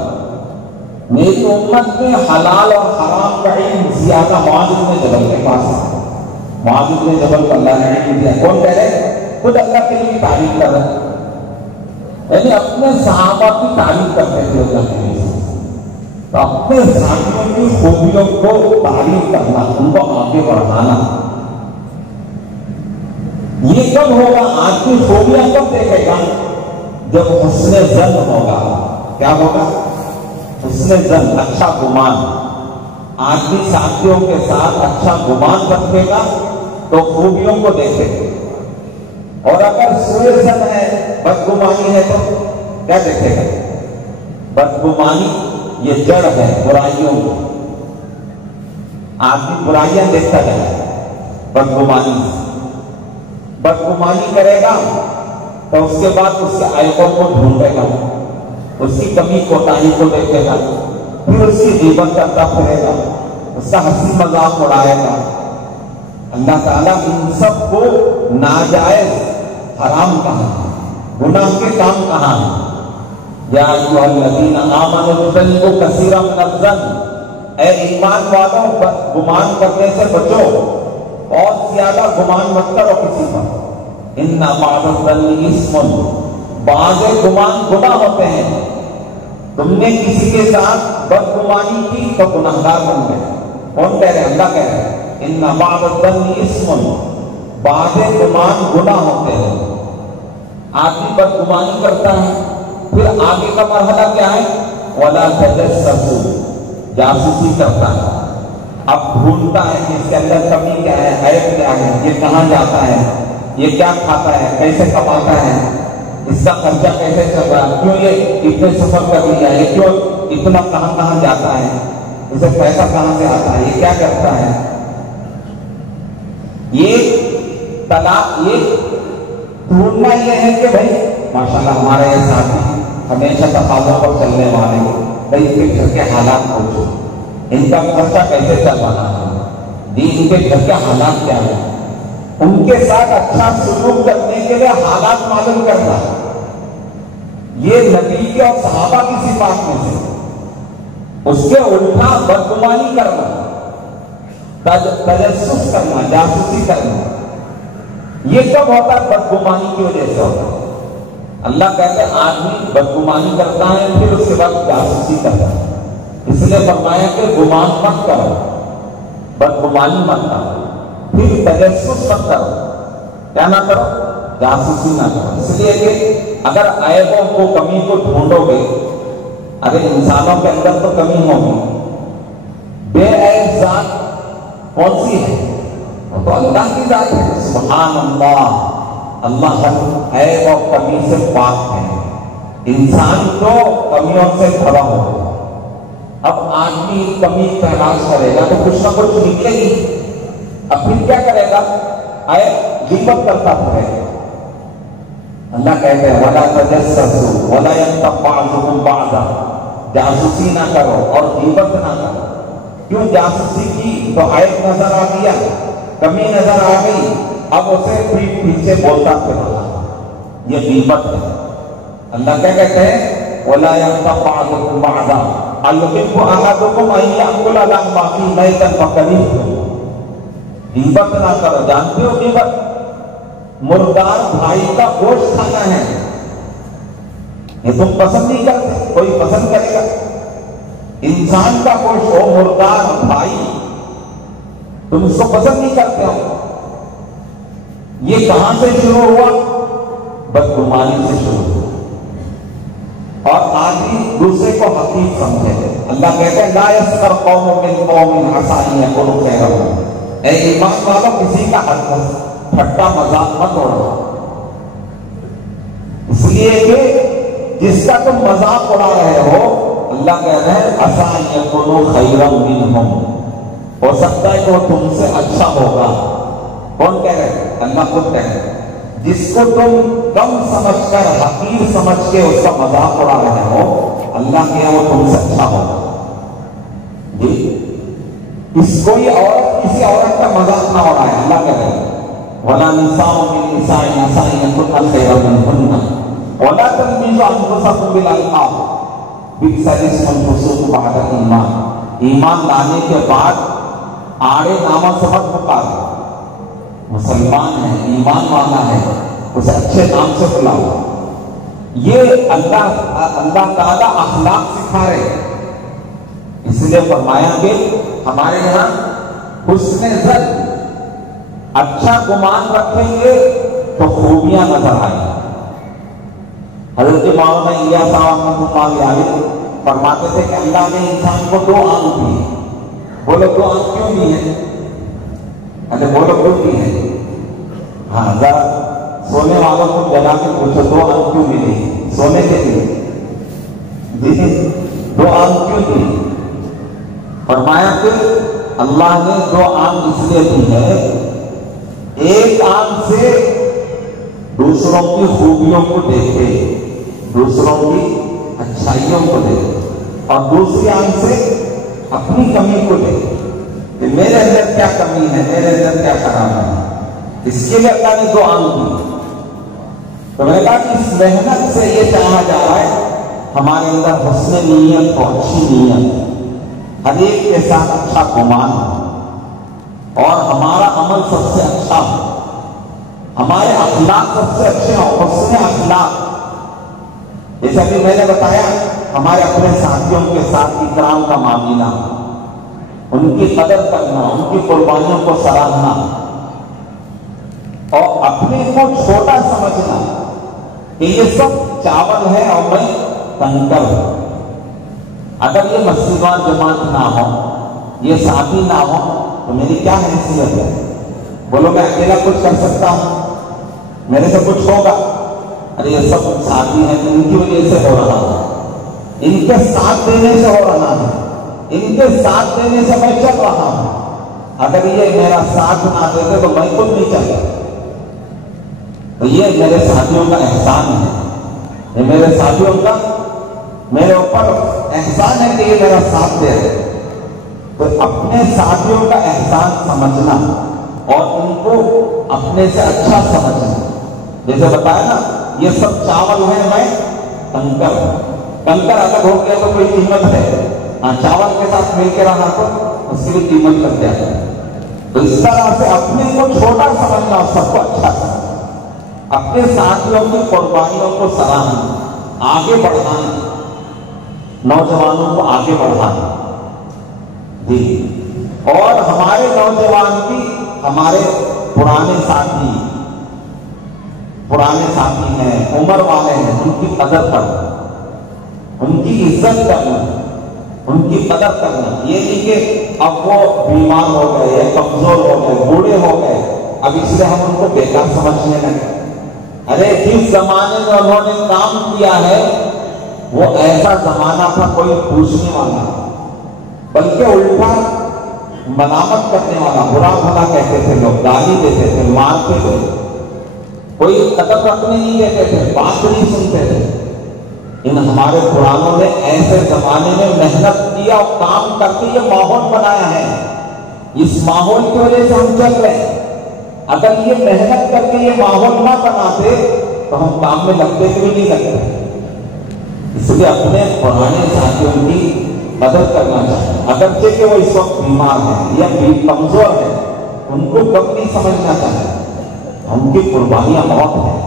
میری امت میں حلال اور حرام کا علم زیادہ معاذ بن جبل کے پاس ہے۔ معاذ بن جبل کو اللہ نے علم دیا، کون کہہ رہے، خود اللہ کے لیے تعریف کر رہے، یعنی اپنے صحابہ کی تعریف کرتے تھے اللہ کے لیے۔ تو اپنے ساتھیوں کی خوبیوں کو تعریف کرنا، ان کو آگے بڑھانا، یہ کب ہوگا، آج کی خوبیاں کب دیکھے گا، جب حسن ظن ہوگا۔ کیا ہوگا، حسن ظن، اچھا گمان۔ آدمی ساتھیوں کے ساتھ اچھا گمان رکھے گا تو خوبیوں کو دیکھے گا، اور اگر سوء ظن ہے، بدگمانی ہے، تو کیا دیکھے گا، بدگمانی یہ جڑ ہے برائیوں کی، آدمی برائیاں دیکھتا جائے، بدگمانی کرے گا تو اس کے بعد اس کے عیبوں کو ڈھونڈے گا، اس کی کمی کوتاہی کو دیکھے گا، پھر اس کی غیبت کرتا پھرے گا، اس کا ہنسی مذاق اڑائے گا۔ اللہ تعالیٰ ان سب کو ناجائز حرام کہا، گناہ کے کام کہا ہے۔ یا ایھا الذین آمنوا اجتنبوا کثیرا من الظن، اے ایمان والوں گمان کرنے سے بچو، اور زیادہ گمان مت کرو کسی پر۔ ان بعض الظن اسم، بعض گمان گناہ ہوتے ہیں، تم نے کسی کے ساتھ بدگمانی کی تو گناہگار بن گئے۔ کون کہہ رہے، اللہ کہہ رہے ہیں، ان بعض الظن اسم، بعض گمان گناہ ہوتے ہیں۔ آدمی بدگمانی کرتا ہے، پھر آگے کا مرحلہ کیا ہے، ولا تجسسوا، جاسوسی کرتا ہے، اب ڈھونڈتا ہے کہ اس کے اندر کمی کیا ہے، عیب کیا ہے، یہ کہاں جاتا ہے، یہ کیا کھاتا ہے، کیسے کماتا ہے، اس کا خرچہ کیسے چل رہا ہے، کیوں یہ اتنے سفر کر لیا ہے، کیوں اتنا کہاں کہاں جاتا ہے، اسے پیسہ کہاں سے آتا ہے، یہ کیا کرتا ہے۔ یہ طلاق، یہ ڈھونڈنا یہ ہے کہ بھائی ماشاءاللہ ہمارے یہ ساتھی ہمیشہ تقاضوں پر چلنے والے، بھائی ان کے گھر کے حالات پوچھو، ان کا خرچہ کیسے چل رہا ہے، ان کے گھر کے حالات کیا ہے، ان کے ساتھ اچھا سلوک کرنے کے لیے حالات معلوم کرنا، یہ نبی کے اور صحابہ کی صفات میں سے۔ اس کے الٹا بدگمانی کرنا، تجسس کرنا، جاسوسی کرنا، یہ کب ہوتا ہے، بدگمانی کی وجہ سے ہوتا ہے۔ اللہ کہتے ہیں آدمی بدگمانی کرتا ہے، پھر اس کے بعد جاسوسی کرتا ہے، اس لیے فرمایا کہ گمان مت کرو، بدگمانی مت کرو، پھر تجسس مت کرو، کیا نہ کرو، جاسوسی نہ کرو۔ اس لیے کہ اگر عیبوں کو، کمی کو ڈھونڈو گے، اگر انسانوں کے اندر تو کمی ہوگی، بے عیب ذات کون سی ہے، وہ تو اللہ کی ذات ہے، سبحان اللہ، اللہ ہر عیب اور کمی سے پاک ہے، انسان تو کمیوں سے بھرا ہو۔ اب آدمی کمی تلاش کرے گا تو کچھ نہ کچھ نکلے گی، اب پھر کیا کرے گا، عیب غیبت کرتا پھرے گا۔ اللہ کہتے ہیں وَلَا تَجَسَّسُوا وَلَا يَغْتَبْ بَعْضُكُمْ بَعْضًا، جاسوسی نہ کرو اور غیبت نہ کرو۔ کیوں جاسوسی کی تو عیب نظر آ گیا، کمی نظر آ گئی، اب اسے پیچھے بولتا پھرنا، یہ غیبت ہے۔ اللہ کیا کہتے ہیں؟ وَلَا يَغْتَبْ بَعْضُكُمْ بَعْضًا أَيُحِبُّ أَحَدُكُمْ أَن يَأْكُلَ لَحْمَ أَخِيهِ مَيْتًا فَكَرِهْتُمْ۔ غیبت نہ کرو۔ جانتے ہو غیبت؟ مردار بھائی کا گوشت کھانا ہے، یہ تم پسند نہیں کرتے، کوئی پسند کرے گا؟ انسان کا گوشت ہو، مردار بھائی، تم اس کو پسند نہیں کرتے ہو۔ یہ کہاں سے شروع ہوا؟ بدگمانی سے شروع ہوا، اور آدمی دوسرے کو حقیر سمجھے۔ اللہ کہتے ہیں لا یسخر قوم من قوم عسى ان يكونوا خيرا منهم۔ اے ایمان والو، کسی کا ٹھٹا مذاق مت اڑاؤ، اس لیے کہ جس کا تم مذاق اڑا رہے ہو، اللہ کہہ رہے ہیں عسى ان يكونوا خيرا منهم، ہو سکتا ہے کہ وہ تم سے اچھا ہوگا۔ کون کہہ رہے ہیں؟ اللہ خود کہہ رہے ہیں۔ جس کو تم کم سمجھ کر حقیر سمجھ کے اس کا مذاق اڑا رہے ہو، اللہ کے وہ تم سے اچھا ہوگا۔ جی، اس کوئی عورت کسی عورت کا مذاق نہ اڑائے، اللہ کہہ رہے ہیں وَلَا نِسَاءٌ مِّن نِسَاءٍ عَسَىٰ أَن يَكُنَّ خَيْرًا مِّنْهُنَّ وَلَا تَلْمِزُوا أَنفُسَكُم بِالْأَلْقَابِ بِئْسَ الِاسْمُ الْفُسُوقُ بَعْدَ الْإِيمَانِ۔ ایمان لانے کے بعد آڑے نامہ سے مت پکارو۔ مسلمان ہے، ایمان والا ہے، اسے اچھے نام سے بلاؤ۔ یہ اللہ تعالیٰ اخلاق سکھا رہے ہیں۔ اس لیے فرمایا کہ ہمارے یہاں حسن ظن، اچھا گمان رکھیں گے تو خوبیاں نظر آئیں۔ حضرت مولانا الیاس رحمۃ اللہ علیہ فرماتے تھے کہ اللہ نے انسان کو دو آنکھ دی۔ بولو دو آنکھ کیوں دی ہے؟ ارے بولو کیوں دی ہے؟ ہاں، ذرا سونے والوں کو جلا کے پوچھو دو آنکھ کیوں ملی؟ سونے کے لیے جی، دو آنکھ کیوں دی؟ فرمایا کہ اللہ نے دو آنکھ اس لیے دی ہے، ایک آنکھ سے دوسروں کی خوبیوں کو دیکھے، دوسروں کی اچھائیوں کو دیکھے، اور دوسری آنکھ سے اپنی کمی کو دیکھے کہ میرے اندر کیا کمی ہے، میرے اندر کیا خرابی ہے۔ اس کے لیے اللہ نے دو آنکھ دی۔ تو میں نے کہا کہ اس محنت سے یہ چاہا جا رہا ہے ہمارے اندر حسن نیت ہو، اچھی نیت، ہر ایک کے ساتھ اچھا گمان ہو، اور ہمارا عمل سب سے اچھا ہو، ہمارے اخلاق سب سے اچھے ہوں، حسن اخلاق۔ جیسا کہ میں نے بتایا، ہمارے اپنے ساتھیوں کے ساتھ اکرام کا معاملہ، ان کی قدر کرنا، ان کی قربانیوں کو سراہنا، اور اپنے کو چھوٹا سمجھنا کہ یہ سب چاول ہے اور میں کنکر ہوں۔ اگر یہ مسجدوار جماعت نہ ہو، یہ ساتھی نہ ہو، تو میری کیا حیثیت ہے؟ بولو میں اکیلا کچھ کر سکتا ہوں؟ میرے سے کچھ ہوگا؟ ارے یہ سب ساتھی ہیں، ان کی وجہ سے ہو رہا ہے، ان کے ساتھ دینے سے ہو رہا ہے، ان کے ساتھ دینے سے میں چل رہا ہوں۔ اگر یہ میرا ساتھ نہ دیتے تو میں خود نہیں چلتا۔ تو یہ میرے ساتھیوں کا احسان ہے، یہ میرے ساتھیوں کا میرے اوپر احسان ہے کہ یہ میرا ساتھ دے رہے۔ تو اپنے ساتھیوں کا احسان سمجھنا اور ان کو اپنے سے اچھا سمجھنا، جیسے بتایا نا یہ سب چاول ہے، میں کنکر ہوں۔ کنکر الگ ہو گیا تو کوئی قیمت ہے، ہاں چاول کے ساتھ مل کے رہا تو اس کی بھی قیمت لگ جاتی ہے۔ تو اس طرح سے اپنے کو چھوٹا سمجھنا اور سب کو اچھا سمجھنا، اپنے ساتھیوں کی قربانیوں کو سراہنا، آگے بڑھانا، نوجوانوں کو آگے بڑھانا جی۔ اور ہمارے نوجوان کی، ہمارے پرانے ساتھی ہیں، عمر والے ہیں، ان کی قدر کرنا، ان کی عزت کرنا، ان کی قدر کرنا۔ یہ نہیں کہ اب وہ بیمار ہو گئے یا کمزور ہو گئے، بوڑھے ہو گئے، اب اس لیے ہم ان کو بیکار سمجھنے لگے۔ ارے جس زمانے میں انہوں نے کام کیا ہے وہ ایسا زمانہ تھا کوئی پوچھنے والا، بلکہ الٹا ملامت کرنے والا، برا بھلا کہتے تھے لوگ، گالی دیتے تھے، مارتے تھے، کوئی قدر رکھنے نہیں دیتے تھے، بات نہیں سنتے تھے۔ ان ہمارے پرانوں نے ایسے زمانے میں محنت کیا اور کام کر کے یہ ماحول بنایا ہے، اس ماحول کی وجہ سے ہم چل رہے ہیں۔ اگر یہ محنت کر کے یہ ماحول نہ بناتے تو ہم کام میں لگتے بھی نہیں لگتے. اس لیے اپنے پرانے ساتھیوں کی مدد کرنا چاہیے. اگرچہ کہ وہ اس وقت بیمار ہیں یا کمزور ہیں، ان کو کب نہیں سمجھنا چاہیے. ان کی قربانیاں بہت ہیں.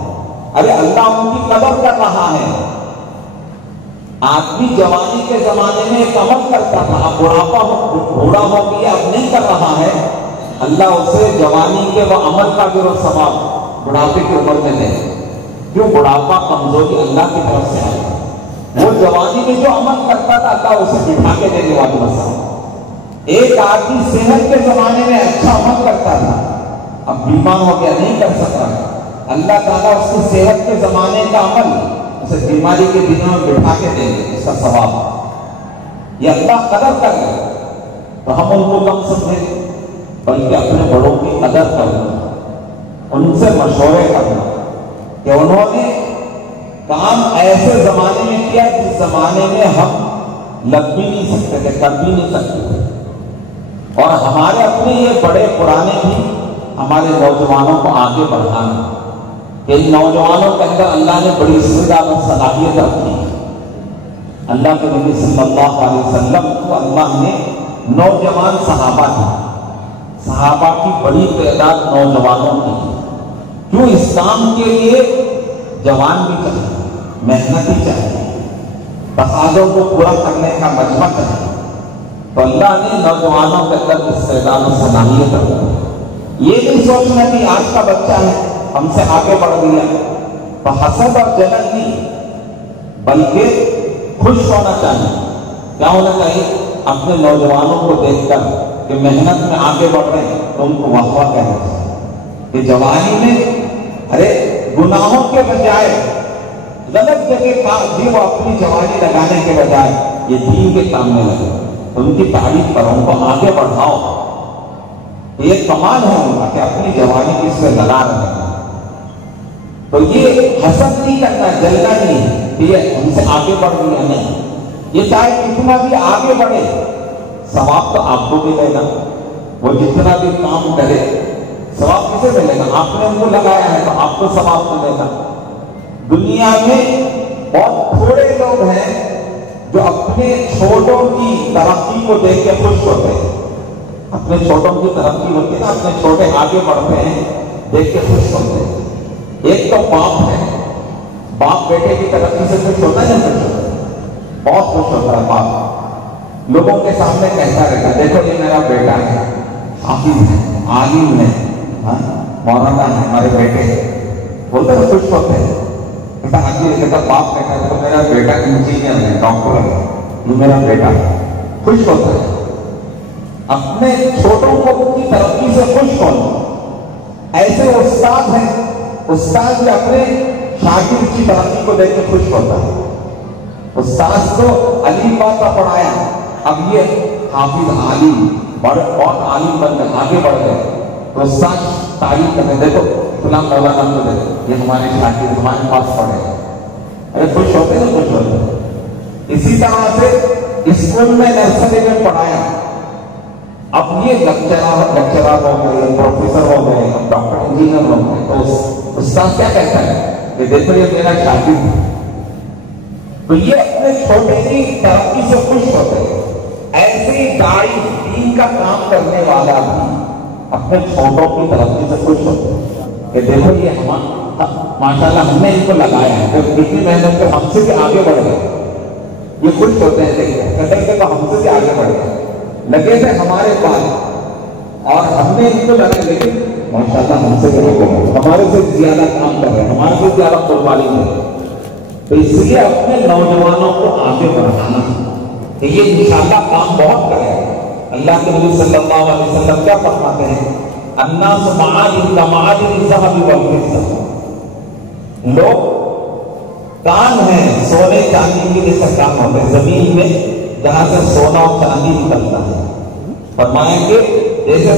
ارے اللہ ان کی قدر کر رہا ہے. آدمی جوانی کے زمانے میں ایک عمل کرتا تھا، اب بوڑھا ہو گیا اب نہیں کر رہا ہے. اللہ اسے جوانی کے وہ عمل کا بھی وہ ثواب بڑھاپے کی عمر میں دے. کیوں؟ بڑھاپا کمزوری اللہ کی طرف سے آئے. وہ جوانی میں جو عمل کرتا تھا اللہ اسے بٹھا کے دینے والی مسئلہ. ایک آدمی صحت کے زمانے میں اچھا عمل کرتا تھا، اب بیمار ہو گیا نہیں کر سکتا، اللہ تعالیٰ اس کی صحت کے زمانے کا عمل اسے بیماری کے دنوں میں بٹھا کے دیں گے. اس کا ثواب یہ اللہ قدر کر لے. تو ہم ان کو کم سمجھیں بلکہ اپنے بڑوں کی قدر کرنا، ان سے مشورے کرنا کہ انہوں نے کام ایسے زمانے میں کیا جس زمانے میں ہم لگ بھی نہیں سکتے تھے، کر بھی نہیں سکتے تھے. اور ہمارے اپنے یہ بڑے پرانے بھی ہمارے نوجوانوں کو آگے بڑھانا کہ ان نوجوانوں کے اندر اللہ نے بڑی استعداد اور صلاحیت رکھی. اللہ کے نبی صلی اللہ علیہ وسلم کو اللہ نے نوجوان صحابہ دی. صحابہ کی بڑی تعداد نوجوانوں کی. کیوں؟ اس کام کے لیے جوان بھی چاہیے، محنتی چاہیے، تقاضوں کو پورا کرنے کا مجمع چاہیے. تو اللہ نے نوجوانوں کے اندر استعداد و صلاحیت رکھی. یہ نہیں سوچنا کہ آج کا بچہ ہے ہم سے آگے بڑھ گیا تو حسد اور جلن نہیں، بلکہ خوش ہونا چاہیے. کیا ہونا چاہیے؟ اپنے نوجوانوں کو دیکھ کر کہ محنت میں آگے بڑھ رہے ہیں تو ان کو واہ واہ کہنا چاہیے کہ جوانی میں ارے گناہوں کے بجائے غلط جگہ کام دی، وہ اپنی جوانی لگانے کے بجائے یہ دین کے کام میں لگے. ان کی تعریف کرو، ان کو آگے بڑھاؤ. یہ کمال ہے ان کا کہ اپنی جوانی کس میں لگا رہے ہیں. تو یہ حسد نہیں کرنا، جلنا نہیں کہ یہ ہم سے آگے بڑھ گیا. نہیں، یہ چاہے کتنا بھی آگے بڑھے ثواب تو آپ کو بھی ملے گا. وہ جتنا بھی کام کرے ثواب کسے ملے گا؟ آپ نے ان کو لگایا ہے تو آپ کو ثواب ملے گا. دنیا میں بہت تھوڑے لوگ ہیں جو اپنے چھوٹوں کی ترقی کو دیکھ کے خوش ہوتے ہیں. اپنے چھوٹوں کی ترقی ہوتی ہے نا، اپنے چھوٹے آگے بڑھتے ہیں دیکھ کے خوش ہوتے ہیں. ایک تو باپ ہے، باپ بیٹے کی ترقی سے خوش ہوتا ہے نا، بہت خوش ہوتا ہے باپ. لوگوں کے سامنے کہتا رہتا ہے دیکھو یہ میرا بیٹا ہے، حافظ ہے، عالم ہے، مولانا ہے ہمارے بیٹے. بولتے ہیں خوش ہوتے ہیں. باپ کہتا ہے تو میرا بیٹا انجینئر ہے، ڈاکٹر ہے، یہ میرا بیٹا ہے. خوش ہوتا ہے. اپنے چھوٹوں کو کی ترقی سے خوش ہونا. ایسے استاد ہیں، استاد بھی اپنے شاگرد کی ترقی کو دیکھ کے خوش ہوتا ہے. استاد کو علی بات کا پڑھایا، اب یہ حافظ عالم بڑے بہت عالم بن گئے، آگے بڑھ گئے تو استاد تعریف کرنے دیکھو فلاں مولانا کو دیکھو یہ ہمارے شاگرد ہمارے پاس پڑھے. ارے خوش ہوتے ہیں، خوش ہوتے ہیں. اسی طرح سے اسکول میں نرسری میں پڑھایا، اب یہ لیکچرر ہو گئے، پروفیسر ہو گئے، ڈاکٹر انجینئر ہو گئے تو استاد کیا کہتا ہے کہ دیکھو یہ میرا شاگرد ہے. تو یہ اپنے چھوٹے کی ترقی سے خوش ہوتے ہیں. ایسے ہی داعی دین کا کام کرنے والا بھی اپنے چھوٹوں کی ترقی سے خوش ہوتے ہیں کہ دیکھو یہ ماشاءاللہ ہم نے ان کو لگایا ہے، کتنی محنت سے ہم سے بھی آگے بڑھ گئے. یہ خوش ہوتے ہیں کہتے ہیں کہ ہم سے بھی آگے بڑھ گئے، لگے تھے ہمارے پاس اور ہم نے ان کو لگا، لیکن ماشاءاللہ ہم سے بھی آگے بڑھ، ہمارے سے زیادہ کام کر رہے ہیں، ہمارے سے زیادہ قربانی کر رہے ہیں. تو اس لیے اپنے نوجوانوں کو آگے بڑھانا کہ یہ انشاءاللہ کام بہت کرے. اللہ کے نبی صلی اللہ علیہ وسلم کیا فرماتے ہیں؟ الناس معادن کمعادن الذهب والفضة. لوگ کان ہیں سونے چاندی کے جیسے کام ہوتے ہیں. زمین میں جہاں سے سونا اور چاندی نکلتا ہے، فرمائیں کہ جیسے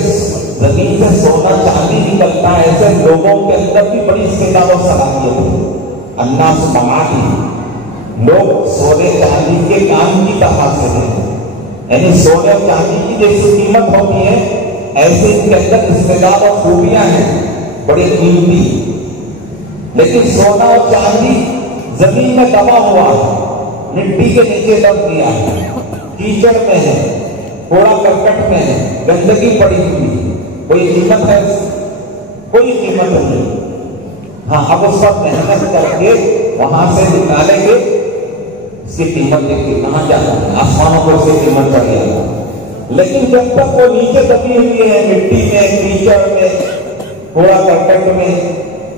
زمین سے سونا چاندی نکلتا ہے ایسے لوگوں کے اندر بھی بڑی استعداد و صلاحیت ہے. الناس معادن، لوگ سونے چاندی کے کام کی طرح سے ہیں، یعنی سونے چاندی کی جیسی قیمت ہوتی ہے ایسے ان کے اندر استعداد اور خوبیاں ہیں بڑی قیمتی، لیکن سونا اور چاندی زمین میں دبا ہوا ہے، مٹی کے نیچے دب گیا ہے، کیچڑ میں ہے، کوڑا کرکٹ میں ہے، گندگی پڑی ہوئی، کوئی قیمت ہے؟ کوئی قیمت نہیں۔ ہاں اب اس وقت محنت کر کے وہاں سے نکالیں گے، اس کی قیمت دیکھیے کہاں جانا ہے، آسمانوں کو اس کی قیمت چڑھے گا، لیکن جب تک وہ نیچے دبی ہوئی ہے، مٹی میں، کیچڑ میں، کوڑا کرکٹ میں،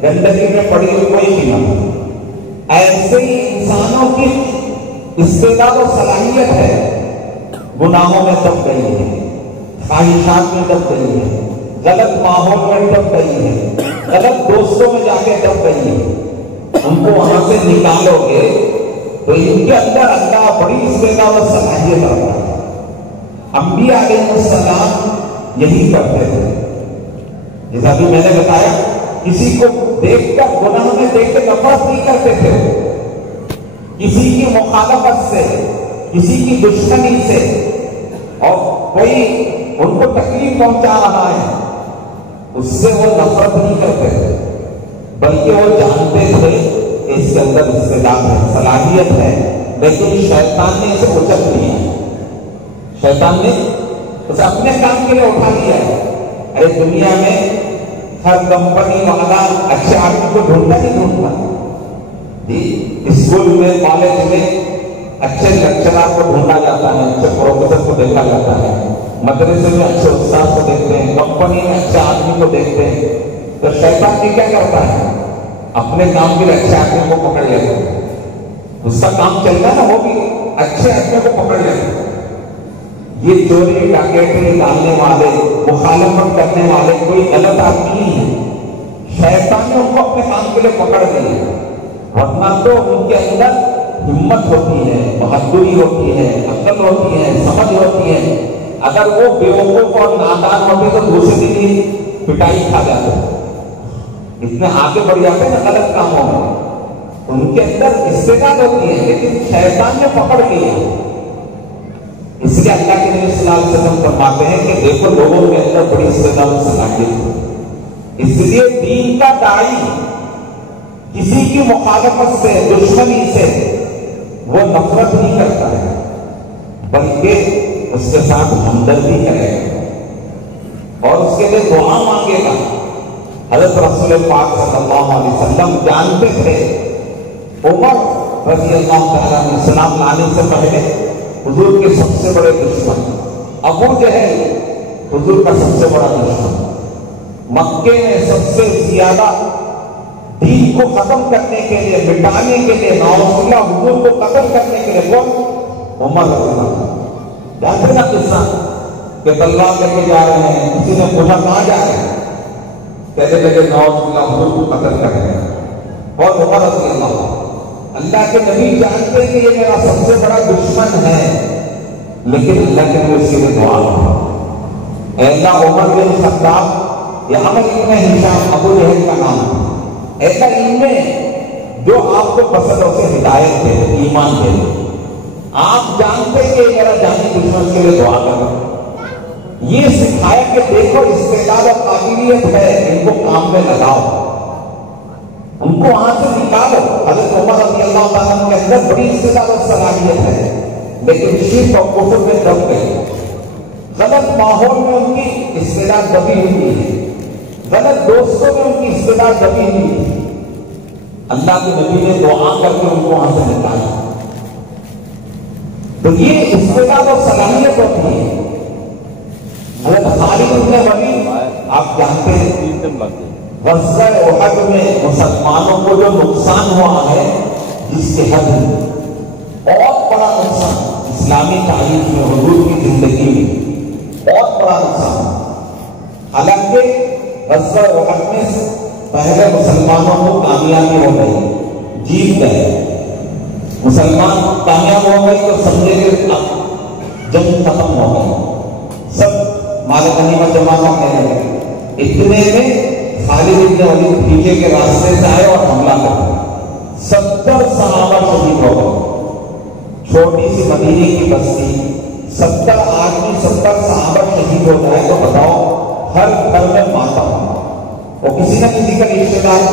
گندگی میں پڑی ہوئی، کوئی قیمت نہیں۔ ایسے ہی انسانوں کی استعداد و صلاحیت ہے، گناہوں میں دب گئی ہے، خواہشات میں دب گئی ہے، غلط ماحول میں دب گئی ہے، غلط دوستوں میں جا کے دب گئی ہے۔ ان کو وہاں سے نکالو گے تو ان کے اندر اللہ بڑی استعداد و صلاحیت رکھتا ہے۔ انبیاء علیہ السلام یہی کرتے تھے، جیسا بھی میں نے بتایا، کسی کو دیکھ کر گناہ میں دیکھ کے نفرت نہیں کرتے تھے، کسی کی مخالفت سے، کسی کی دشمنی سے، اور کوئی ان کو تکلیف پہنچا رہا ہے اس سے وہ نفرت نہیں کرتے تھے، بلکہ وہ جانتے تھے کہ اس کے اندر استعداد ہے، صلاحیت ہے، لیکن شیطان نے اسے اچک لیا، شیطان نے اسے اپنے کام کے لیے اٹھا لیا ہے۔ ارے دنیا میں ہر کمپنی والا اچھے آدمی کو ڈھونڈتا نہیں ڈھونڈتا جی، اسکول میں، کالج میں اچھے لیکچرر کو ڈھونڈا جاتا ہے، اچھے پروفیسر کو دیکھا جاتا ہے، مدرسے میں اچھے استاد کو دیکھتے ہیں، کمپنی میں اچھے آدمی کو دیکھتے ہیں، تو شیطان بھی کیا کرتا ہے؟ اپنے کام کے لیے اچھے آدمی کو پکڑ لیتا ہے، اس کا کام چلتا ہے نا، وہ بھی اچھے آدمی کو پکڑ لیتا ہے۔ یہ چوری ڈاکیٹی ڈالنے والے، مخالفت کرنے والے کوئی غلط آدمی نہیں ہے، شیطان نے ان کو اپنے کام کے لیے پکڑ لیا، ورنہ تو ان کے اندر ہمت ہوتی ہے، بہادری ہوتی ہے، عقل ہوتی ہے، سمجھ ہوتی ہے۔ اگر وہ بیوقوف اور نادان ہوتے تو دوسرے دن ہی پٹائی کھا جاتے، اتنے آگے بڑھ جاتے ہیں نا غلط کاموں میں، ان کے اندر استعداد ہوتی ہے، لیکن شیطان نے پکڑ لیا۔ اس لیے اللہ کے نبی صلی اللہ علیہ وسلم فرماتے ہیں کہ دیکھو لوگوں کے اندر بڑی استعداد و صلاحیت ہے، اس لیے دین کا داعی کسی کی مخالفت سے، دشمنی سے وہ نفرت نہیں کرتا ہے، بلکہ اس کے ساتھ ہمدردی کرے گا اور اس کے لیے دعا مانگے گا۔ حضرت رسول پاک صلی اللہ علیہ وسلم جانتے تھے عمر رضی اللہ تعالیٰ عنہ اسلام لانے سے پہلے حضور کے سب سے بڑے دشمن ابو جہل، حضور کا سب سے بڑا دشمن، مکے میں سب سے زیادہ دین کو ختم کرنے کے لیے، مٹانے کے لیے، نعوذ باللہ حضور کو قتل کرنے کے لیے کون؟ عمر رضی اللہ عنہ۔ جانتے نا قصہ کہ تلوار لے کے جا رہے ہیں، کسی نے پوچھا کہاں جا رہے ہیں، کہتے لگے نعوذ باللہ حضور کو قتل کر رہے ہیں، اور عمر رضی اللہ عنہ اللہ کے نبی جانتے ہیں کہ یہ میرا سب سے بڑا دشمن ہے، لیکن اللہ کے نبی اس کے لیے دعا کریں، اے اللہ عمر بن خطاب، یہ عمر ابن ہشام ابو جہل کا نام، ایسا ان میں جو آپ کو پسند ہو کے ہدایت دے، ایمان دے، آپ جانتے کہ میرا جانی دشمن کے لیے دعا کریں، یہ سکھایا کہ دیکھو استعداد اور قابلیت ہے، ان کو کام میں لگاؤ، ان کو وہاں سے نکالو۔ حضرت عمر رضی اللہ تعالیٰ کے اندر بڑی استعداد اور صلاحیت ہے، لیکن شرک اور کفر میں دب گئے، غلط ماحول میں ان کی استعداد دبی ہوئی ہے، غلط دوستوں میں ان کی استعداد دبی ہوئی ہے، اللہ کے نبی نے دعا کر کے ان کو وہاں سے نکالا۔ تو یہ استعداد اور صلاحیت ہوتی ہے۔ حضرت خالد بن ولید آپ جانتے ہیں، غزوہ احد میں مسلمانوں کو جو نقصان ہوا ہے جس کے حد بہت بڑا نقصان اسلامی تاریخ میں، حضور کی زندگی میں بہت بڑا نقصان، حالانکہ غزوہ احد میں پہلے مسلمانوں کو کامیابی ہو گئی، جیت گئے، مسلمان کامیاب ہو گئی تو سمجھے کہ اب جنگ ختم ہو گئی، سب مال غنیمت جمع کرنے لگے، اتنے میں خالد بن ولید پیچھے کے راستے سے آئے اور حملہ کر دیا، 70 صحابہ شہید ہو گئے، چھوٹی سی مدینے کی بستی، 70 آدمی 70 صحابہ شہید ہو جائے تو بتاؤ ہر گھر میں ماتم، وہ کسی نہ کسی کا رشتے دار،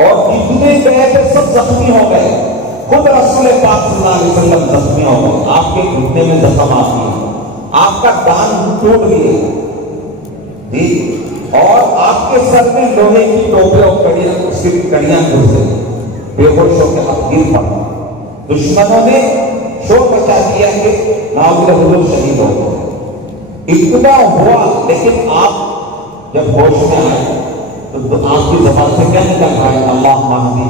اور جتنے گئے تھے سب زخمی ہو گئے. خود رسول پاک صلی اللہ علیہ وسلم زخمی ہو گئے. آپ کے گھٹنے میں زخم آ گیا، آپ کا دان ٹوٹ گیا جی، اور آپ کے سر میں لوہے کی ٹوپے اور کڑیاں گھس گئی، بے ہوش ہو کے آپ گر پڑا. دشمنوں نے شور مچا دیا کہ ناول حضور شہید ہو گئے. اتنا ہوا، لیکن آپ جب ہوش میں آئے تو آپ کی زبان سے کیا نکل رہا ہے؟ اللہ مہدی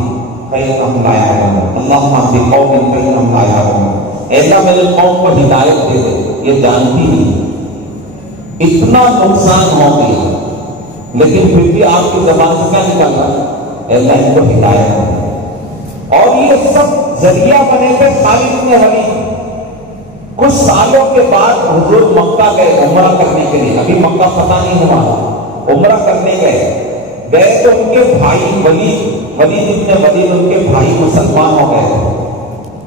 خیر ہم لایا ہے، اللہ مہدی قوم خیر ہم لایا ہے. ایسا میرے قوم کو ہدایت دے دے، یہ جانتی نہیں. اتنا نقصان ہو گیا، لیکن پھر بھی آپ کی زبان سے کیا نکل رہا ہے؟ اللہ ان کو ہدایت دے. اور یہ سب ذریعہ بنے تھے خالد بن ولید. کچھ سالوں کے بعد حضور مکہ گئے عمرہ کرنے کے لیے. ابھی مکہ فتح نہیں ہوا، عمرہ کرنے گئے تو ان کے بھائی ولید ابن ولید ان کے بھائی مسلمان ہو گئے.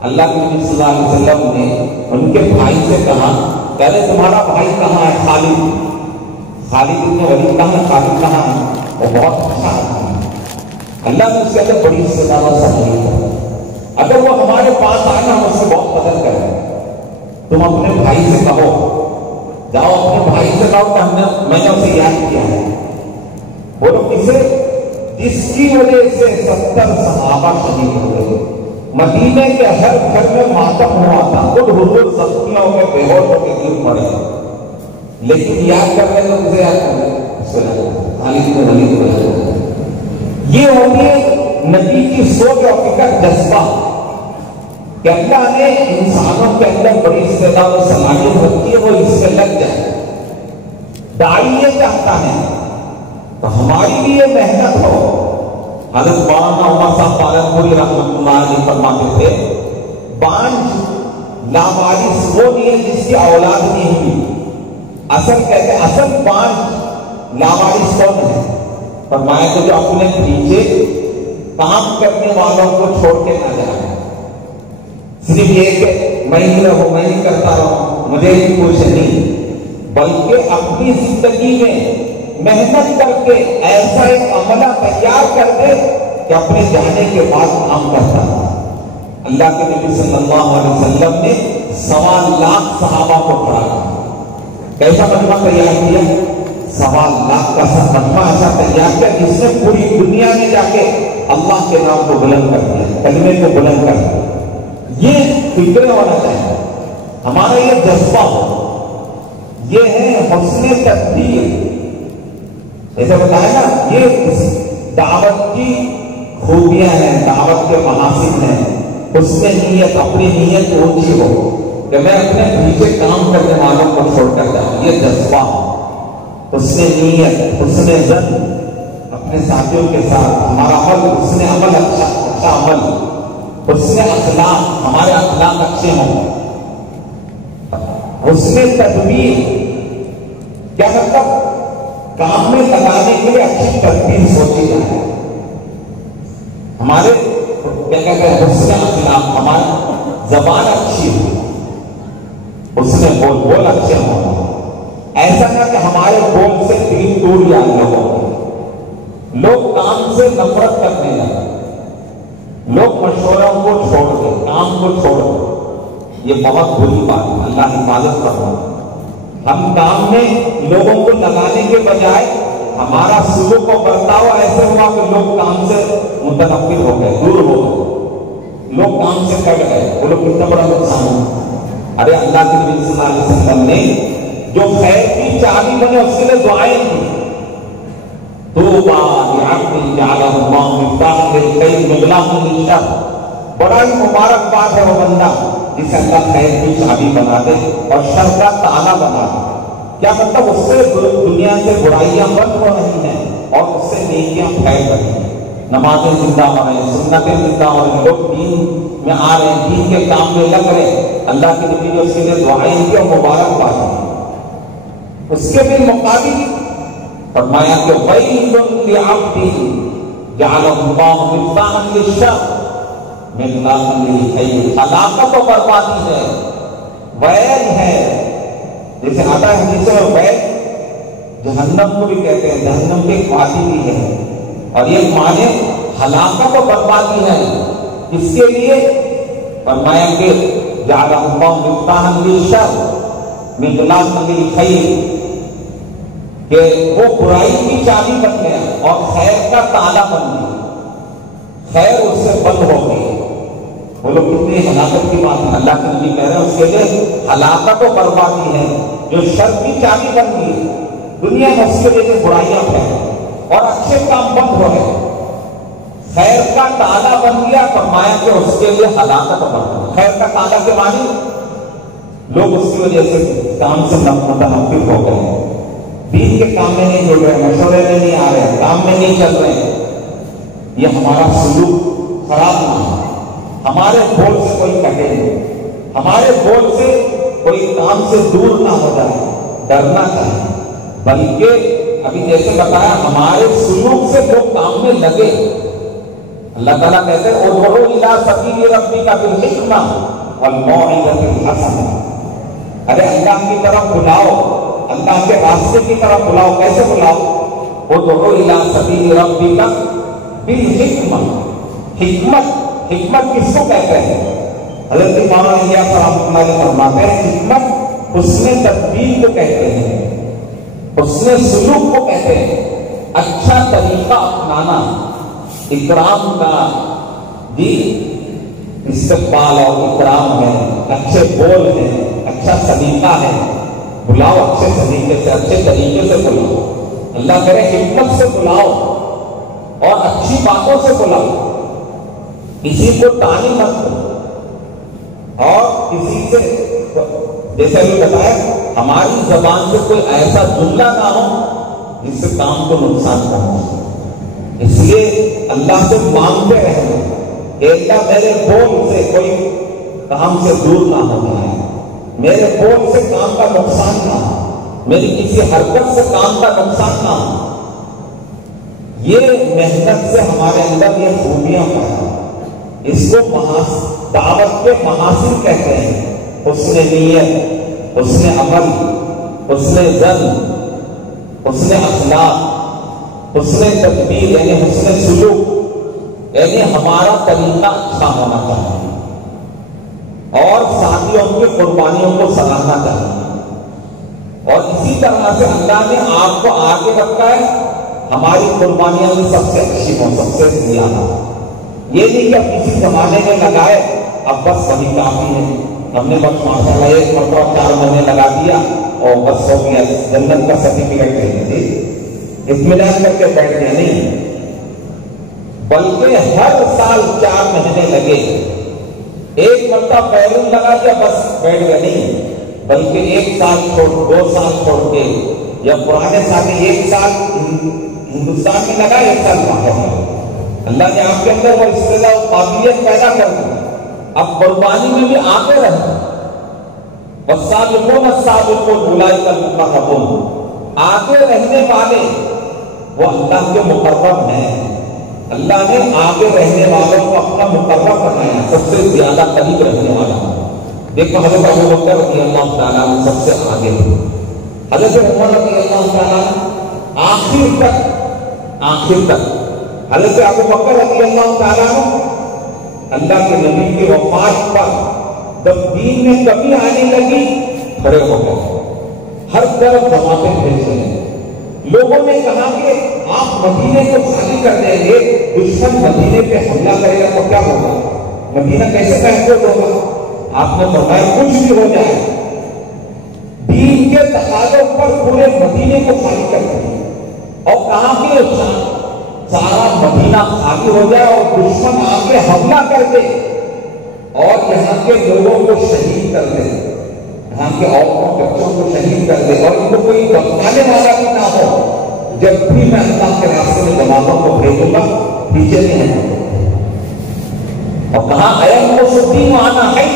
اللہ کے نبی صلی اللہ علیہ وسلم نے ان کے بھائی سے کہا، کہتے تمہارا بھائی کہاں ہے؟ خالد ابن ولید کہاں ہے؟ خالد کہاں ہے؟ وہ بہت اچھا ہے. اللہ نے اس کے اندر بڑی استعداد سمجھی ہے. اگر وہ ہمارے پاس آئے نا، ہم اس سے بہت قدر کریں. تم اپنے بھائی سے کہو، جاؤ اپنے بھائی سے کہو کہ میں نے اسے یاد کیا ہے. بولو کسے؟ جس کی وجہ سے 70 صحابہ شہید ہو گئے. مدینے کے ہر گھر میں ماتم ہوا تھا. خود حضور زخمی ہو کے بے ہوش ہو کے گر پڑے، لیکن یاد کر رہے تو اسے یاد کر رہے. خالد بن ولید کو یہ ہوتی ہے نبی کی سوچ اور فکر، جذبہ کہ اللہ نے انسانوں کے اندر بڑی استعداد و صلاحیت رکھی ہے، وہ اس سے لگ جائے. داعی یہ چاہتا ہے تو ہماری بھی یہ محنت ہو. حضرت مولانا عمر صاحب پالنپوری رحمۃ اللہ علیہ فرماتے تھے، بانجھ لاوارث وہ نہیں ہے جس کی اولاد نہیں ہوئی. اصل بانجھ لاوارث کون ہے؟ فرمایا کہ جو اپنے پیچھے کام کرنے والوں کو چھوڑ کے نہ جائے. صرف یہ کہ میں ہی رہوں، میں ہی کرتا رہوں، مجھے ہی کچھ نہیں، بلکہ اپنی زندگی میں محنت کر کے ایسا ایک عملہ تیار کر دے کہ اپنے جانے کے بعد کام کرتا ہے. اللہ کے نبی صلی اللہ علیہ وسلم نے 1.25 لاکھ صحابہ کو پڑھا. کیسا مجمع تیار کیا؟ 1.25 لاکھ کا مجمع ایسا تیار کیا جس نے پوری دنیا میں جا کے اللہ کے نام کو بلند کر دیا، کلمے کو بلند کر دیا. یہ فکر ہونا چاہیے، ہمارا یہ جذبہ ہو. یہ ہے حسن تدبیر. جیسے بتایا نا، یہ دعوت کی خوبیاں ہیں، دعوت کے محاسن ہیں. اس میں نیت، اپنی نیت اونچی ہو کہ میں اپنے پیچھے کام کرنے والوں کو چھوڑ کر جاؤں. یہ جذبہ ہو. اس نے نیت، اس نے زن اپنے ساتھیوں کے ساتھ، ہمارا عمل، اس نے عمل اچھا عمل، اس نے اخلاق، ہمارے اخلاق اچھے ہوں. اس نے تدبیر، کیا مطلب؟ کام میں لگانے کے لیے اچھی تدبیر سوچی جائے. ہمارے کیا کہتے ہیں؟ اس نے اخلاق، ہماری زبان اچھی ہو، اس نے بول اچھے ہوں. ایسا نہ کہ ہمارے بول سے دل ٹوٹ جائے لوگوں کو. لوگ کام سے نفرت کرنے لگے، لوگ مشوروں کو چھوڑ دیں، کام کو چھوڑ دیں. یہ بہت بری بات ہے. اللہ حفاظت کرنا. ہم کام میں لوگوں کو لگانے کے بجائے ہمارا سلوک و برتاؤ ایسے ہوا کہ لوگ کام سے متنفر ہو گئے، دور ہو گئے، لوگ کام سے کٹ گئے. وہ لوگ کتنا بڑا نقصان ہے. ارے اللہ کے نبی صلی اللہ علیہ وسلم نے جو خیر کی چابی بنے اس کے لیے دعائیں کی. بڑا ہی مبارک بات ہے وہ بندہ جسے اللہ خیر کی چابی بنا دے اور شر کا تالا بنا دے. کیا مطلب؟ اس سے دنیا سے برائیاں بند ہو رہی ہیں اور اس سے نیکیاں پھیل رہی ہیں. نمازیں زندہ ہو رہی ہیں، سنتیں زندہ ہو رہی ہیں، لوگ دین میں آ رہے ہیں، دین کے کام میں لگ رہے ہیں. اللہ کے نبی نے اس کے لیے دعائیں کی اور مبارک بات ہے. اس کے بالمقابل فرمایا کہ وَيْلٌ لِعَبْدٍ جَعَلَهُ اللَّهُ مِفْتَاحًا لِلشَّرِّ مِغْلَاقًا لِلْخَيْرِ. ہلاکت و بربادی ہے، ویل ہے. جیسے آتا ہے حدیث میں ویل جہنم کو بھی کہتے ہیں، جہنم کے وادی بھی ہے، اور یہ معنی ہلاکت و بربادی ہے۔ اس کے لیے فرمایا کہ جعل اللہ مفتاحا للشر مغلاقا للخیر، کہ وہ برائی کی چابی بن گیا اور خیر کا تالا بن گیا، خیر اس سے بند ہو گئی۔ وہ لوگ کتنی ہلاکت کی بات ہے، اللہ کے نبی کہہ رہے ہیں اس کے لیے ہلاکت و بربادی ہے جو شر کی چابی بن گئی۔ دنیا میں اس کے لیے برائیاں پھیلیں اور اچھے کام بند ہو گئے، خیر کا تالا بن گیا، فرمایا کہ اس کے لیے ہلاکت بن گئی۔ خیر کا تالا کے معنی لوگ اس کی وجہ سے کام سے متنفر ہو گئے، دین کے کام میں نہیں جڑ رہے، مشورے میں نہیں آ رہے، کام میں نہیں چل رہے۔ یہ ہمارا سلوک خراب نہ ہو، ہمارے بول سے کوئی کہے نہیں، ہمارے بول سے کوئی کام سے دور نہ ہو جائے، ڈرنا چاہیے، بلکہ ابھی جیسے بتایا ہمارے سلوک سے وہ کام میں لگے۔ اللہ تعالیٰ کہتے ہیں ادعو الی سبیل ربک بالحکمہ والموعظۃ الحسنہ، ارے اللہ کی طرف بلاؤ، اللہ کے راستے کی طرف بلاؤ۔ کیسے بلاؤ؟ ادعو الی سبیل ربک بالحکمہ، حکمت کس کو کہتے ہیں؟ حضرت امام الیاس رحمۃ اللہ علیہ فرماتے ہیں حکمت حسن تدبیر کو کہتے ہیں، حسن سلوک کو کہتے ہیں، اچھا طریقہ اپنانا، اکرام کا جی استقبال اور اکرام ہے، اچھے بول ہیں، اچھا سلیقہ ہے، بلاؤ اچھے طریقے سے، اچھے طریقے سے بلاؤ۔ اللہ کرے حکمت سے بلاؤ اور اچھی باتوں سے بلاؤ، کسی کو تانی مت دو، اور کسی سے جیسے ابھی بتایا ہماری زبان سے کوئی ایسا جملہ نہ ہو جس سے کام کو نقصان پہنچے۔ اس لیے اللہ سے مانگتے رہے کہ اللہ میرے بول سے کوئی کام سے دور نہ ہو جائے، میرے بول سے کام کا نقصان نہ ہو، میری کسی حرکت سے کام کا نقصان نہ ہو۔ یہ محنت سے ہمارے اندر یہ خوبیاں ہیں، اس کو دعوت کے محاسن کہتے ہیں، حسن نیت، حسن عمل، حسن ظن، حسن اخلاق، حسن تدبیر یعنی حسن سلوک، یعنی ہمارا طریقہ اچھا ہونا چاہیے اور ساتھیوں کی قربانیوں کو سراہنا چاہیے۔ اور اسی طرح سے اللہ نے آپ کو آگے رکھا ہے، ہماری قربانیاں بھی سب سے اچھی ہوں، سب سے زیادہ۔ یہ نہیں کہ کسی زمانے میں لگائے اب بس وہی کافی ہے، ہم نے بس ماشاءاللہ ایک مرتبہ 4 مہینے لگا دیا اور بس ہو گیا، جنت کا سرٹیفکیٹ دے دیں، اطمینان کر کے بیٹھ گیا، نہیں، بلکہ ہر سال 4 مہینے لگے، ایک مرتبہ بیرون لگا دیا بس بیٹھ گیا، نہیں، بلکہ 1 سال چھوڑ 2 سال چھوڑ کے، یا پرانے ساتھی 1 سال ہندوستان میں لگا 1 سال وہاں، اللہ نے آپ کے اندر وہ استعداد و قابلیت پیدا کر دی، اب قربانی میں بھی آتے رہے۔ والسابقون السابقون اولئک المقربون، آگے رہنے والے وہ اللہ کے مقرب ہیں، اللہ نے آگے رہنے والوں کو اپنا مقرب بنایا، سب سے زیادہ قریب رہنے والا۔ دیکھو حضرت ابو بکر رضی اللہ تعالیٰ عنہ سب سے آگے، حضرت عمر رضی اللہ تعالیٰ عنہ آخر تک، حضرت ابو بکر رضی اللہ تعالیٰ عنہ اللہ کے نبی کی وفات پر جب دین میں کمی آنے لگی کھڑے ہو گئے، ہر طرف جماعتیں بھیج رہے ہیں۔ لوگوں نے کہا کہ آپ مدینے کو خالی کر دیں گے، دشمن مدینے پہ حملہ کرے گا تو کیا ہوگا، مدینہ کیسے محفوظ ہوگا؟ آپ نے فرمایا کچھ بھی ہو جائے، دین کے تقاضوں پر پورے مدینے کو خالی کر دیں، اور کہاں کہ سارا مدینہ خالی ہو جائے اور دشمن آ کے حملہ کر دے اور یہاں کے لوگوں کو شہید کر دے، یہاں کے عورتوں بچوں کو شہید کر دے، اور ان کو کوئی بتانے والا بھی نہ ہو، جب بھی میں اللہ کے راستے میں جماعتوں کو بھیجوں گا پیچھے نہیں ہے۔ اور کہاں دین آنا ہے،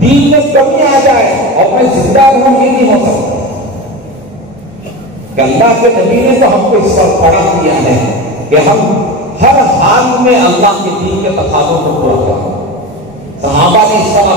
دین میں کمی آ جائے اور میں زندہ رہوں، یہ نہیں ہو سکتا کہ اللہ کے نبی نے تو ہم کو اس پر کھڑا کیا ہے کہ ہم ہر حال میں اللہ کے دین کے تقاضوں کو پورا کریں۔ صحابہ نے اس طرح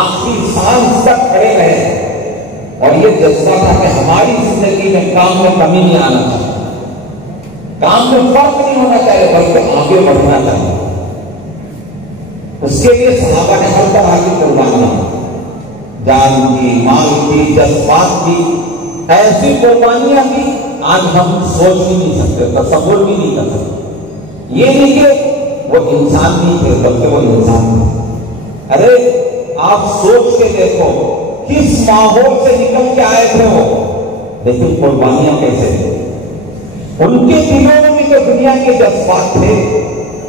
آخری سانس تک کھڑے رہے، اور یہ جذبہ تھا کہ ہماری زندگی میں کام میں کمی نہیں آنا چاہیے، کام میں فرق نہیں ہونا چاہیے، بلکہ آگے بڑھنا چاہیے۔ اس کے لیے صحابہ نے ہر طرح کی قربانیاں، جان کی، مال کی، جذبات کی، ایسی قربانیاں کی آج ہم سوچ بھی نہیں سکتے، تصور بھی نہیں کر سکتے۔ یہ نہیں کہ وہ انسان نہیں تھے، بلکہ وہ انسان تھے۔ ارے آپ سوچ کے دیکھو کس ماحول سے نکل کے آئے تھے وہ، لیکن قربانیاں کیسے تھے؟ ان کے دلوں میں بھی تو دنیا کے جذبات تھے،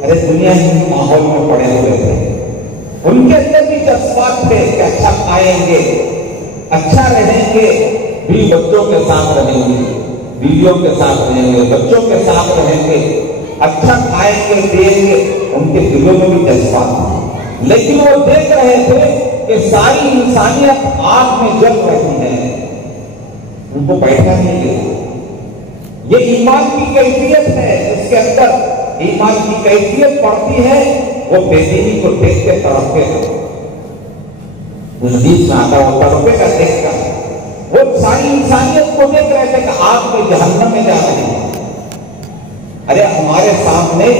ارے دنیا ہی ماحول میں پڑے ہوئے تھے، ان کے اندر بھی جذبات تھے کہ اچھا کھائیں گے، اچھا رہیں گے، بیوی بچوں کے ساتھ رہیں گے، بیویوں کے ساتھ رہیں گے، بچوں کے ساتھ رہیں گے، اچھا کھائیں گے، دیں گے، ان کے دلوں میں بھی جذبات تھے۔ لیکن وہ دیکھ رہے تھے کہ ساری انسانیت آگ میں جل رہی ہے، ان کو بیٹھا نہیں گیا۔ یہ ایمان کی کیفیت ہے، اس کے اندر ایمان کی کیفیت پڑتی ہے، وہ بے دینی کو دیکھ کے تڑپے گا، حدیث میں آتا وہ تڑپے گا دیکھ کر، وہ ساری انسانیت کو دیکھ رہے تھے کہ آگ میں جہنم میں جا رہے ہیں۔ ارے ہمارے سامنے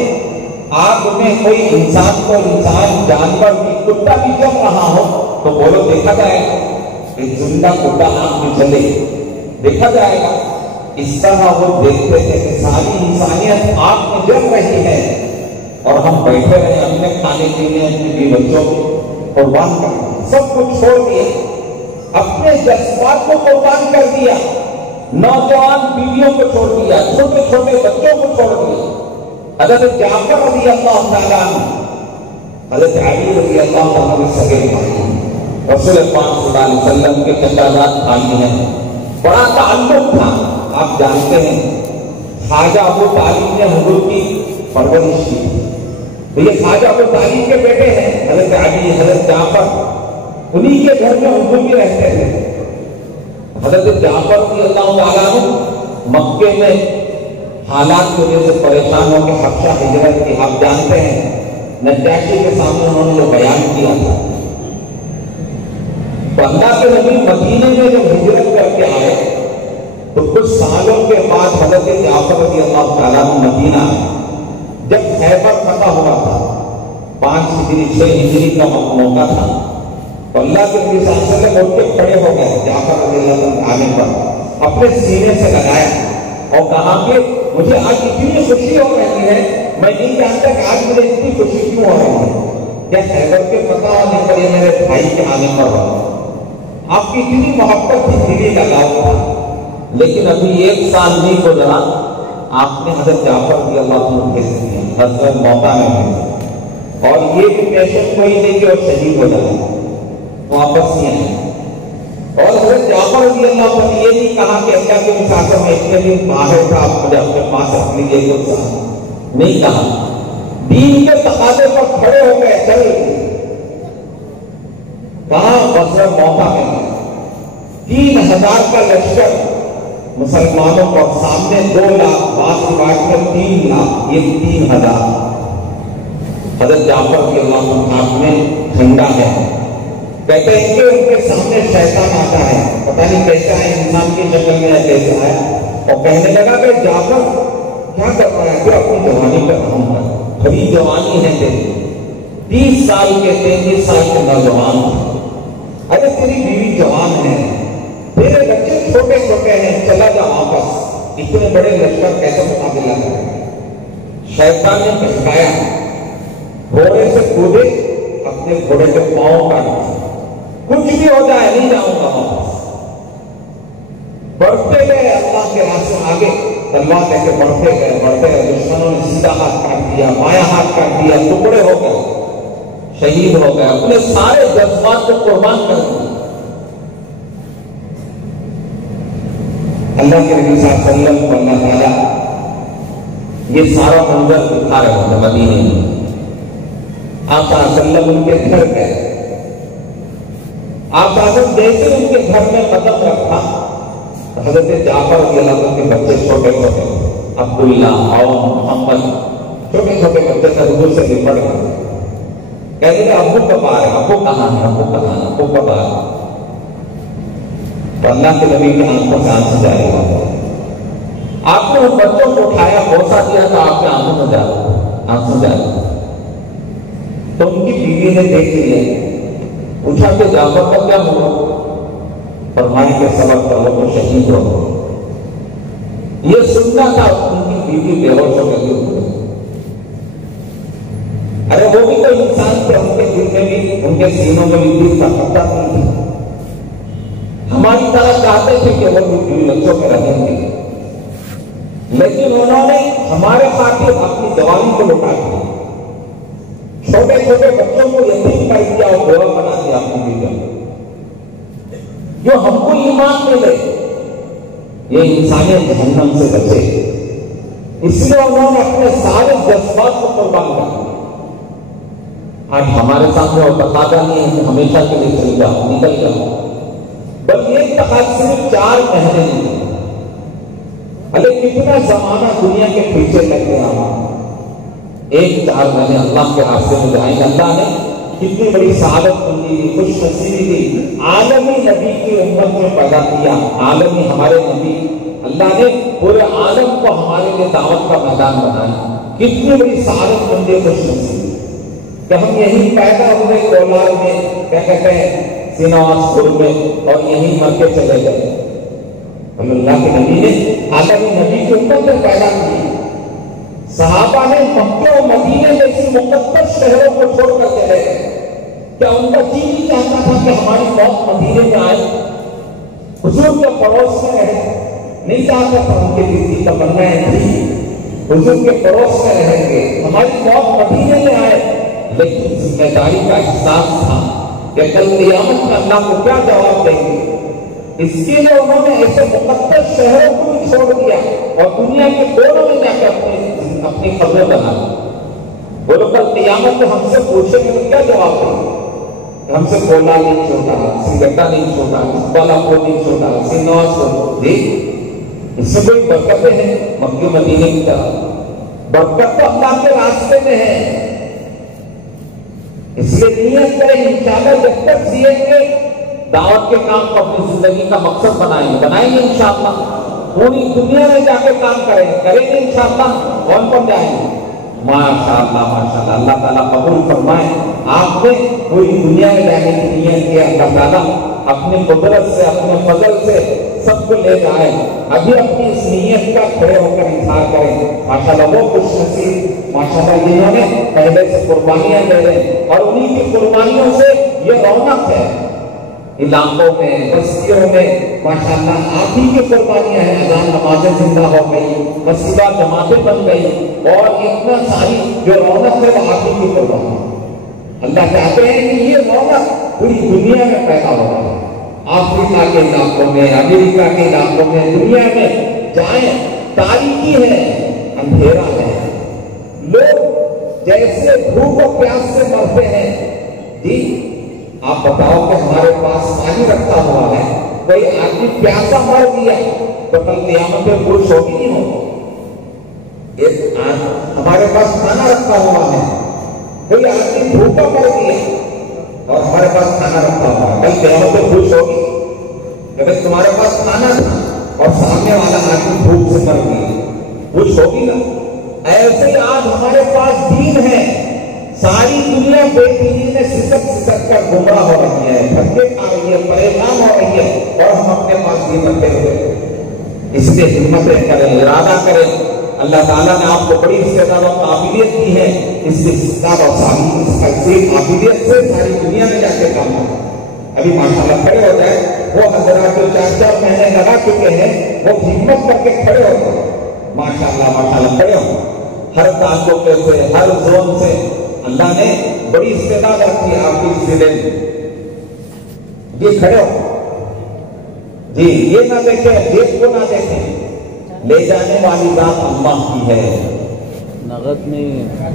آگ میں کوئی انسان کو انسان، جانور بھی، کتا بھی جل رہا ہو تو بولو دیکھا جائے گا، ایک زندہ کتا آگ میں جلے دیکھا جائے گا۔ اس طرح وہ دیکھتے تھے کہ ساری انسانیت آگ میں جل رہی ہے اور ہم بیٹھے رہے، اپنے کھانے پینے، اپنے بیوی بچوں کو قربان کر دیا، سب کچھ چھوڑ دیا، اپنے جذبات کو قربان کر دیا، نوجوان بیویوں کو چھوڑ دیا، چھوٹے چھوٹے بچوں کو چھوڑ دیا۔ حضرت جعفر رضی اللہ تعالیٰ عنہ، حضرت علی رضی اللہ تعالیٰ عنہ سگے بھائی، رسول پاک صلی اللہ علیہ وسلم کے چچا بھائی ہیں، بڑا تعلق تھا۔ آپ جانتے ہیں خواجہ ابو طالب نے حضور کی پرورش کی، تو یہ خواجہ ابو طالب کے بیٹے ہیں حضرت علی، حضرت جعفر، انہی کے گھر میں حضور بھی رہتے تھے۔ حضرت جعفر رضی اللہ تعالیٰ عنہ مکے میں حالات کی وجہ سے پریشان ہو کے حبشہ ہجرت کی۔ آپ جانتے ہیں نجاشی کے سامنے انہوں نے جو بیان کیا تھا، تو اللہ کے نبی مدینے میں جب ہجرت کر کے آئے تو کچھ سالوں کے بعد حضرت جعفر رضی اللہ تعالیٰ عنہ مدینہ جب خیبر فتح ہوا تھا، 5 ہجری 6 ہجری کا موقع تھا، تو اللہ کے نبی صلی اللہ علیہ وسلم اٹھ کے کھڑے ہو گئے، جعفر رضی اللہ عنہ آنے پر اپنے سینے سے لگایا اور کہا کہ مجھے آج اتنی خوشی ہو رہی ہے، میں نہیں جانتا کہ آج مجھے اتنی خوشی کیوں ہو رہی ہے، کیا خیبر کے فتح ہونے پر یا میرے بھائی کے آنے پر ہو؟ آپ کی اتنی محبت تھی، دلی لگاؤ تھا، لیکن ابھی 1 سال نہیں گزرا، آپ نے حضرت جعفر رضی اللہ عنہ بھیج دیا حضرت موقع میں، اور یہ بھی پیشن کوئی نہیں کہ وہ شہید ہو جائے، واپس نہیں آئے۔ اور حضرت جعفر رضی اللہ عنہ نے یہ نہیں کہا کہ اللہ کے مسافر میں اتنے دن باہر تھا، آپ مجھے اپنے پاس رکھ لیجیے، کچھ نہیں کہا، دین کے تقاضے پر کھڑے ہو گئے، چل کہاں بصرہ موقع میں 3000 کا لشکر مسلمانوں کو سامنے، 2 لاکھ، بعض روایت میں 3 لاکھ، یہ 3000۔ حضرت جعفر رضی اللہ عنہ ہاتھ میں ٹھنڈا ہے، کہتے ہیں کہ ان کے سامنے شیطان آتا ہے، پتہ نہیں کیسا ہے، انسان کی شکل میں کیسا ہے، اور کہنے لگا کہ جعفر کیا کر رہا ہے، کہ اپنی جوانی پر کام کر، بڑی جوانی ہے تیری، 30 سال کے 33 سال کے نوجوان، ارے تیری بیوی جوان ہے، میرے بچے چھوٹے چھوٹے ہیں، چلا جا واپس، اتنے بڑے لشکر کیسے مقابلہ کریں؟ شیطان نے بہکایا، گھوڑے سے کودے، اپنے گھوڑے کے پاؤں کاٹ، کچھ بھی ہو جائے نہیں جاؤں گا واپس۔ بڑھتے گئے اللہ کے راستے آگے، تلوار لے کے بڑھتے گئے، دشمنوں نے سیدھا ہاتھ کاٹ دیا، بایاں ہاتھ کاٹ دیا، ٹکڑے ہو گئے، شہید ہو گئے، اپنے سارے جذبات کو قربان کر دیا۔ اللہ کے نبی صلی اللہ علیہ وسلم کو اللہ تعالیٰ یہ سارا منظر دکھا رہے ہیں مدینے میں۔ آپ صلی اللہ علیہ وسلم ان کے گھر گئے، آپ صلی اللہ علیہ وسلم جیسے ان کے گھر میں قدم رکھا، حضرت جعفر رضی اللہ عنہ کے بچے چھوٹے چھوٹے، عبداللہ اور محمد، چھوٹے چھوٹے بچے سے حضور سے لپٹ گئے، کہتے ہیں ابو کب آ رہے ہیں، ابو کہاں ہے، ابو کہاں ہے، ابو کب آ رہے ہیں؟ تو اللہ کے نبی کے آنکھوں سے آنسو جاری ہو گئے. آپ نے ان بچوں کو اٹھایا, بوسہ دیا تو آپ کے آنکھوں میں آنسو جاری. تو ان کی بیوی نے دیکھ لیا, پوچھا کہ جعفر کا کیا ہوا؟ فرمایا کہ سبق کا وہ تو شہید ہو گئے. یہ سننا تھا, ان کی بیوی بے ہوش ہو گئی. ارے وہ بھی تو انسان تھے, ان کے دل میں بھی, ان کے سینوں میں بھی دل کا پتہ نہیں تھا. ہماری طرح چاہتے تھے کہ وہ بھی بیوی بچوں میں رہیں گے, لیکن انہوں نے ہمارے خاطر اپنی جوانی کو لٹا دیا. چھوٹے چھوٹے بچوں کو یتیم کر دیا اور بیوہ بنا دیا اپنی بیوی. جو ہم کو ایمان ملے, یہ انسانیت جہنم سے بچے, اس لیے انہوں نے اپنے سارے جذبات کو قربان کر دیا. آج ہمارے سامنے اور تقاضا نہیں ہے کہ ہمیشہ کے لیے چل جاؤ, نکل جاؤ, بلکہ ایک تقاضا صرف 4 مہینے نکلے. ارے کتنا زمانہ دنیا کے پیچھے لگ گیا, ایک 4 مہینے اللہ کے راستے میں جائیں. اللہ نے کتنی بڑی سعادت مندی دی, خوش نصیبی دی, عالمی نبی کی امت میں پیدا کیا. عالمی ہمارے نبی, اللہ نے پورے عالم کو ہمارے لیے دعوت کا میدان بنایا. کتنی بڑی سعادت مندی, خوش نصیبی کہ ہم یہیں پیدا ہوئے کولار میں, کیا کہتے ہیں سینواس پور میں, اور یہیں مر کے چلے گئے. اللہ کے نبی نے عالمی نبی کی امت میں پیدا کی. صحابہ نے مکہ و مدینے جیسی مقدس شہروں کو چھوڑ کر چلے گئے. کیا ان کا جی نہیں چاہتا تھا کہ ہماری موت مدینے میں آئے, حضور کے پڑوس میں رہے؟ نہیں چاہتا تھا. ان کے دل کی تمنا تھی حضور کے پڑوس میں رہیں گے, ہماری موت مدینے میں آئے. لیکن ذمہ داری کا احساس تھا کہ کل قیامت میں اللہ کو کیا جواب دیں گے. اس کے لیے انہوں نے ایسے مقدس شہروں کو بھی چھوڑ دیا اور دنیا کے کونوں میں جا کر اپنی قبریں بنا لی. وہ لوگ کل قیامت میں ہم سے پوچھیں گے تو کیا جواب دیں گے؟ ہم سے کولا نہیں چھوٹا, سنگٹا نہیں چھوٹا, بالا کو نہیں چھوٹا, سینواس کو. اس سے کوئی برکتیں ہیں مکہ مدینے کی طرح؟ برکت تو اللہ کے راستے میں ہے. اس لیے نیت کریں, انشاءاللہ جب تک جیئیں گے دعوت کے کام کو اپنی زندگی کا مقصد بنائیں گے انشاءاللہ. پوری دنیا میں جا کے کام کریں گے انشاءاللہ. کون جائیں گے؟ ماشاءاللہ ماشاءاللہ. اللہ تعالیٰ قبول فرمائے. آپ نے پوری دنیا میں جانے کی نیت کیا, اللہ تعالیٰ اپنی قدرت سے, اپنے فضل سے سب کو لے جائے. ابھی اپنی اس نیت کا کھڑے ہو کر اظہار کریں. ماشاءاللہ وہ خوش نصیب ماشاءاللہ جنہوں نے پہلے سے قربانیاں لے رہے, اور انہی کی قربانیوں سے یہ رونق ہے علاقوں میں, بستیوں میں. ماشاءاللہ آپ ہی کی قربانیاں ہیں. اذان نمازیں زندہ ہو گئی, مسجدہ جماعتیں بن گئی, اور اتنا ساری جو رونق ہے وہ آپ ہی کی قربانی. اللہ چاہتے ہیں کہ یہ رونق پوری دنیا میں پیدا ہو رہا ہے. افریقہ کے علاقوں میں, امریکہ کے علاقوں میں, دنیا میں جائیں, تاریکی ہے, اندھیرا ہے, لوگ جیسے بھوک و پیاس سے مرتے ہیں. جی آپ بتاؤ کہ ہمارے پاس پانی رکھا ہوا ہے, کوئی آدمی پیاسا مر گیا تو کل قیامت میں خوش ہوگی نہیں ہوگی؟ ہمارے پاس کھانا رکھا ہوا ہے, کوئی آدمی بھوکا مر گیا اور ہمارے پاس کھانا رکھا ہوا ہے, کل قیامت میں خوش ہوگی؟ کہ تمہارے پاس کھانا تھا اور سامنے والا آدمی بھوک سے مر گیا, خوش ہوگی نا؟ ایسے ہی آج ہمارے پاس دین ہے, ساری دنیا بے دینی میں سسک کر گمراہ ہو رہی ہے, دھکے کھا رہی ہے, پریشان ہو رہی ہے, اور ہم اپنے پاس دین رکھے ہوئے. اس لیے ہمتیں کریں, ارادہ کریں. اللہ تعالیٰ نے آپ کو بڑی استعداد اور قابلیت دی ہے. اس استعداد اور قابلیت سے ساری دنیا میں جا کے کام کریں. ابھی ماشاءاللہ کھڑے ہو جائے, وہ حضرات جو 4 مہینے لگا چکے ہیں وہ ہمت کر کے کھڑے ہو جائے. ماشاءاللہ کھڑے ہو. ہر تعلقے سے, ہر زون سے اللہ نے بڑی استعداد رکھی ہے آپ کی ضلع میں. یہ کھڑے ہو جی, یہ نہ دیکھیں, جیب کو نہ دیکھیں, لے جانے والی بات اللہ کی ہے. نغد میں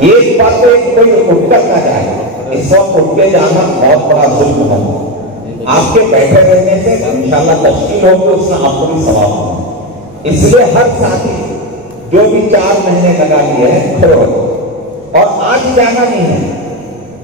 ایک بات تو کوئی اٹھ کر نہ جائے. اس وقت اٹھ کے جانا بہت بڑا ظلم ہے. آپ کے بیٹھے رہنے سے انشاءاللہ تشکیل ہوگی, اس میں آپ کو بھی ثواب ہوگا. اس لیے ہر ساتھی جو بھی 4 مہینے لگا لیے ہیں کھڑے ہو. اور آج جانا نہیں ہے,